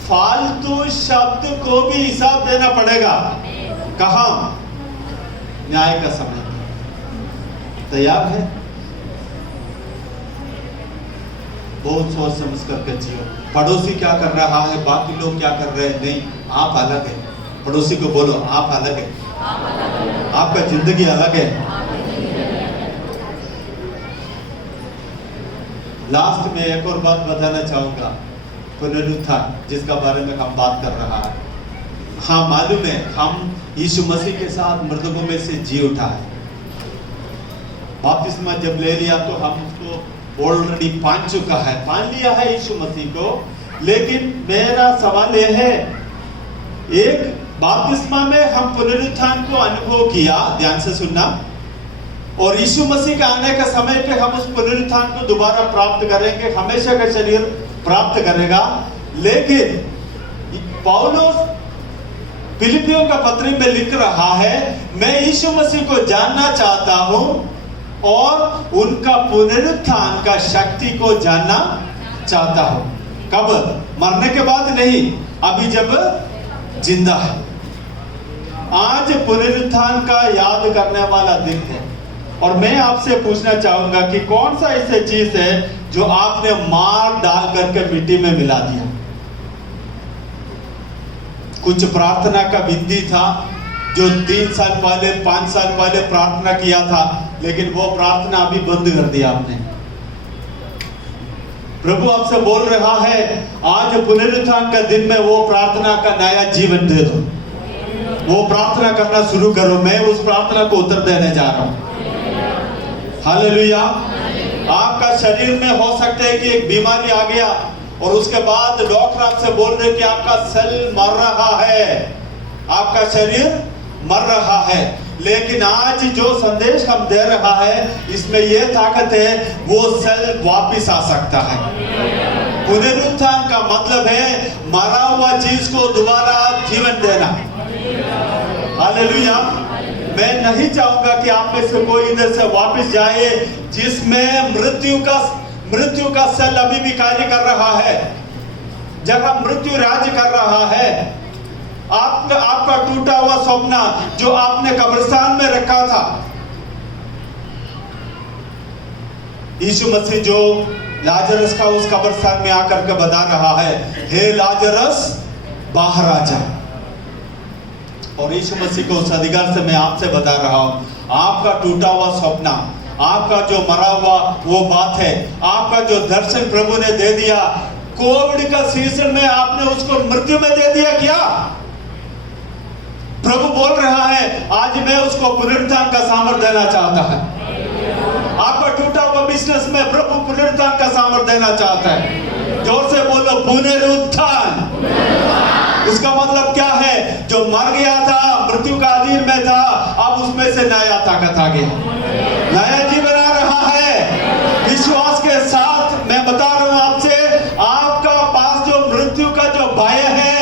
फालतू शब्द को भी हिसाब देना पड़ेगा। कहाँ? न्याय का समय। तैयार है? बहुत सोच समझ करके जियो। पड़ोसी क्या कर रहा है, बाकी लोग क्या कर रहे हैं, नहीं, आप अलग है। पड़ोसी को बोलो, आप अलग है, आपका जिंदगी अलग है। लास्ट में एक और बात बताना चाहूंगा, पुनरुत्थान जिसका बारे में हम बात कर रहा है। हाँ, मालूम है हम यीशु मसीह के साथ मृतकों में से जी उठा है। बपतिस्मा जब ले लिया तो हम उसको ऑलरेडी पान चुका है, पान लिया है यीशु मसीह को। लेकिन मेरा सवाल यह है, एक बपतिस्मा में हम पुनरुत्थान को अनुभव किया, ध्यान से सुनना, और यीशु मसीह के आने के समय पे हम उस पुनरुत्थान को दोबारा प्राप्त करेंगे, हमेशा का शरीर प्राप्त करेगा। लेकिन पौलुस फिलिपियों का पत्री में लिख रहा है, मैं यीशु मसीह को जानना चाहता हूं और उनका पुनरुत्थान का शक्ति को जानना चाहता हूं। कब? मरने के बाद नहीं, अभी जब जिंदा है। आज पुनरुत्थान का याद करने वाला दिन है, और मैं आपसे पूछना चाहूंगा कि कौन सा ऐसी चीज है जो आपने मार डाल करके मिट्टी में मिला दिया? कुछ प्रार्थना का बिंदी था जो 3 साल पहले 5 साल पहले प्रार्थना किया था, लेकिन वो प्रार्थना अभी बंद कर दिया आपने। प्रभु आपसे बोल रहा है, आज पुनरुत्थान का दिन में वो प्रार्थना का नया जीवन दे दो, वो प्रार्थना करना शुरू करो। मैं उस प्रार्थना को उत्तर देने जा रहा हूं। हालेलुया। आपका शरीर में हो सकता है कि एक बीमारी आ गया और उसके बाद डॉक्टर आपसे बोल रहे कि आपका सेल मर रहा है, आपका शरीर मर रहा है। लेकिन आज जो संदेश हम दे रहा है, इसमें यह ताकत है, वो सेल वापस आ सकता है। पुनरुत्थान का मतलब है मरा हुआ चीज को दोबारा जीवन देना। हालेलुया। मैं नहीं चाहूंगा कि आप में से कोई इधर से वापस जाए जिसमें मृत्यु का सेल अभी भी कार्य कर रहा है, जगह मृत्यु राज्य कर रहा है। आपका टूटा हुआ सपना जो आपने कब्रिस्तान में रखा था, यीशु मसीह जो लाजरस का उस कब्रिस्तान में आकर के बता रहा है, हे लाजरस बाहर आ जा। और यीशु मसीह को उस अधिकार से मैं आपसे बता रहा हूं, आपका टूटा हुआ सपना, आपका जो मरा हुआ वो बात है, आपका जो दर्शन प्रभु ने दे दिया, कोविड का सीजन में आपने उसको मृत्यु में दे दिया क्या? प्रभु बोल रहा है, आज मैं उसको पुनरुत्थान का सामर्थ देना चाहता है। आपका टूटा हुआ बिजनेस में प्रभु पुनरुत्थान का सामर्थ देना चाहता है। जोर से बोलो पुनरुत्थान। उसका मतलब क्या है? जो मर गया था, मृत्यु का अधीन में था, अब उसमें से नया ताकत आ गया, नया जीवन आ रहा है। विश्वास के साथ मैं बता रहा हूं आपसे, आपका पास जो मृत्यु का जो भय है,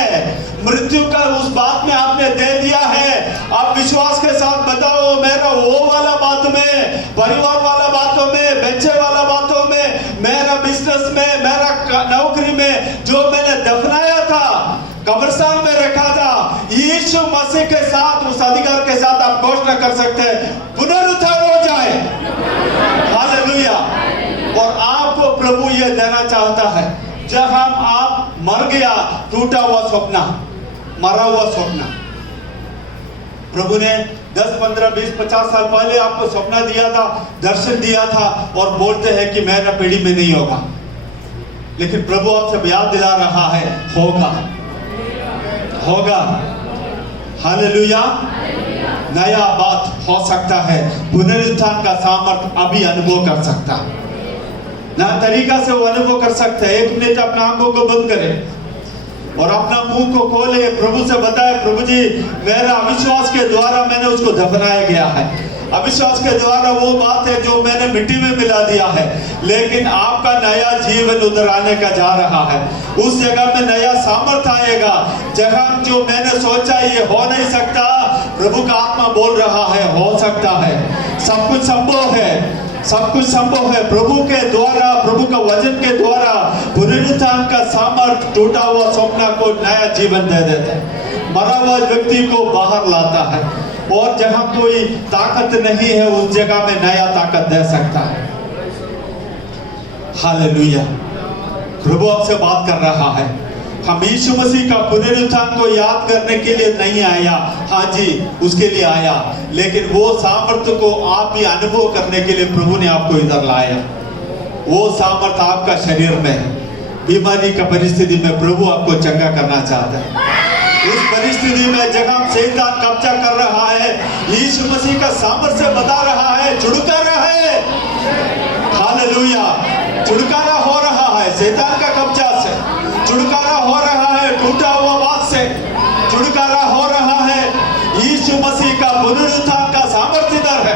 मृत्यु का उस बात में आपने दे दिया है। आप विश्वास के साथ बताओ, मेरा वो वाला बात में, परिवार वाला बातों में, बच्चे वाला बातों में, मेरा बिजनेस में, मेरा नौकरी में जो मैंने दफनाया था, कब्रिस्तान में रखा था, यीशु मसीह के साथ, उस अधिकार के साथ आप घोषणा कर सकते हैं, पुनरुत्थान हो जाए। हालेलुया। और आपको प्रभु ये देना चाहता है, जब आप मर गया, टूटा हुआ सपना, मरा हुआ सपना, प्रभु ने 10, 15, 20, 50 साल पहले आपको सपना दिया था, दर्शन दिया था, और बोलते हैं कि मेरा पीढ़ी में नहीं होगा। लेकिन प्रभु आपसे याद दिला रहा है, होगा, होगा। हालेलुया। नया बात हो सकता है, पुनरुत्थान का सामर्थ अभी अनुभव कर सकता है। नया तरीका से वो अनुभव कर सकते हैं। 1 मिनट अपना आंखों को बंद करें और अपना मुंह को खोले, प्रभु से बताए, प्रभु जी मेरा अविश्वास के द्वारा मैंने उसको दफनाया गया है, अविश्वास के द्वारा वो बात है जो मैंने मिट्टी में मिला दिया है, लेकिन आपका नया जीवन उधर आने का जा रहा है। उस जगह में नया सामर्थ आएगा, जगह जो मैंने सोचा ये हो नहीं सकता, प्रभु का आत्मा बोल रहा है हो सकता है। सब कुछ संभव है, सब कुछ संभव है। प्रभु के द्वारा, प्रभु का वचन के द्वारा पुनरुत्थान का सामर्थ टूटा हुआ सपना को नया जीवन दे देता है, मरा हुआ व्यक्ति को बाहर लाता है, और जहां कोई ताकत नहीं है उस जगह में नया ताकत दे सकता है। हालेलुया। प्रभु आपसे बात कर रहा है। हम यीशु मसीह का पुनरुत्थान को याद करने के लिए नहीं आया, हाँ जी उसके लिए आया, लेकिन वो सामर्थ्य को आप ही अनुभव करने के लिए प्रभु ने आपको इधर लाया। वो सामर्थ्य आपका शरीर में है। बीमारी का परिस्थिति में प्रभु आपको चंगा करना चाहता है। उस परिस्थिति में जगह शैतान कब्जा कर रहा है, यीशु मसीह का सामर्थ्य बता रहा है, छुड़का रहा है, हालेलुया। छुटकारा हो रहा है शैतान का कब्जा से, छुटकारा हो रहा है टूटा हुआ बात से, छुटकारा हो रहा है। यीशु मसीह का पुनरुत्थान का सामर्थ्य इधर है।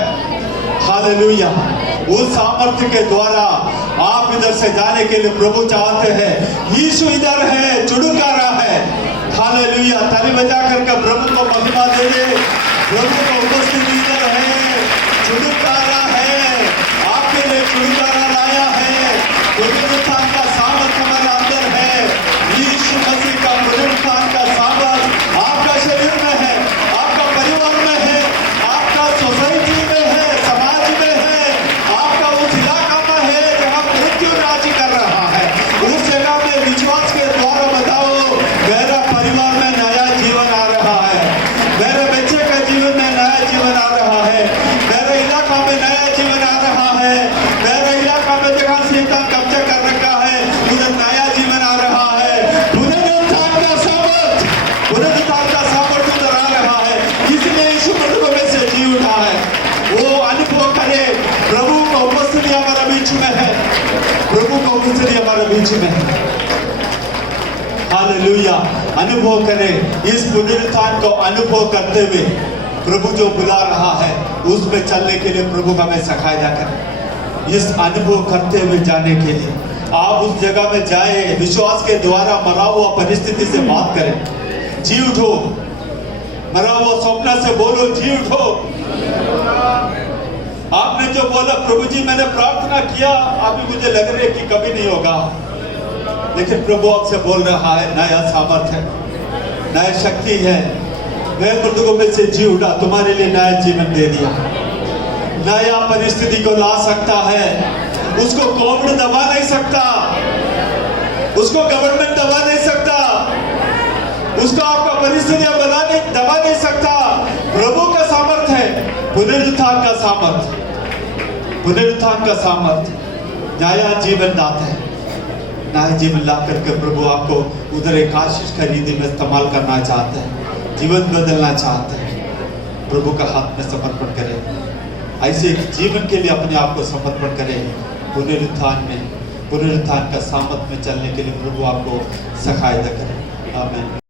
हालेलुया। उस सामर्थ्य के द्वारा आप इधर से जाने के लिए प्रभु चाहते हैं। यीशु इधर है, छुटकारा है। हालेलुया। ताली बजा करके प्रभु को महिमा दे दे। प्रभु को उपस्थिति इधर है, छुटकारा है, आपके लिए छुटकारा लाया है। पुनरुत्थान का सामर्थ हमारे अंदर है। यीशु मसीह का पुनरुत्थान का सामर्थ आपका शरीर में है, आपका परिवार में है, आपका सोसाइटी में है, समाज में है, आपका उस इलाका में है जहाँ मृत्यु राज कर रहा है। उस जगह में विश्वास के द्वारा बताओ, मेरा परिवार में नया जीवन आ रहा है, मेरे बच्चे का जीवन में नया जीवन आ रहा है, मेरे इलाका में नया जीवन आ रहा है, मेरे इलाका में जहाँ शैतान कब्जा कर रखा है उधर नया जीवन आ रहा है। पुनरुत्थान का सामर्थ, पुनरुत्थान का सामर्थ उधर आ रहा है। इसलिए यीशु मसीह में से जी उठा है। वो अनुभव करे, प्रभु का उपस्थिति हमारे बीच में है, प्रभु का उपस्थिति हमारे बीच में है। हालेलुया। अनुभव करें, इस पुनरुत्थान को अनुभव करते हुए प्रभु जो बुला रहा है उस पे चलने के लिए प्रभु का हमें सहायता करें। इस अनुभव करते हुए जाने के लिए आप उस जगह में जाए, विश्वास के द्वारा मरा हुआ परिस्थिति से बात करें, जी उठो, मरा हुआ स्वप्न से बोलो जी उठो। आपने जो बोला प्रभु जी मैंने प्रार्थना किया, अभी मुझे लग रहा है कि कभी नहीं होगा, लेकिन प्रभु आपसे बोल रहा है नया सामर्थ्य है, नया शक्ति है। मैं मृतकों में से जी उठा, तुम्हारे लिए नया जीवन दे दिया, नया परिस्थिति को ला सकता है। उसको कोविड दबा नहीं सकता, उसको गवर्नमेंट दबा नहीं सकता, उसको आपका परिस्थितियां दबा नहीं सकता। प्रभु का सामर्थ्य है, पुनरुत्थान का सामर्थ्य, पुनरुत्थान का सामर्थ्य नया जीवन दाता है। नया जीवन ला करके प्रभु आपको उधर एक आशीष का रीति में इस्तेमाल करना चाहते हैं, जीवन बदलना चाहते हैं। प्रभु का हाथ में समर्पण करें, ऐसे एक जीवन के लिए अपने आप को समर्पण करें। पुनरुत्थान का सामर्थ में चलने के लिए प्रभु आपको सहायता करें। आमीन।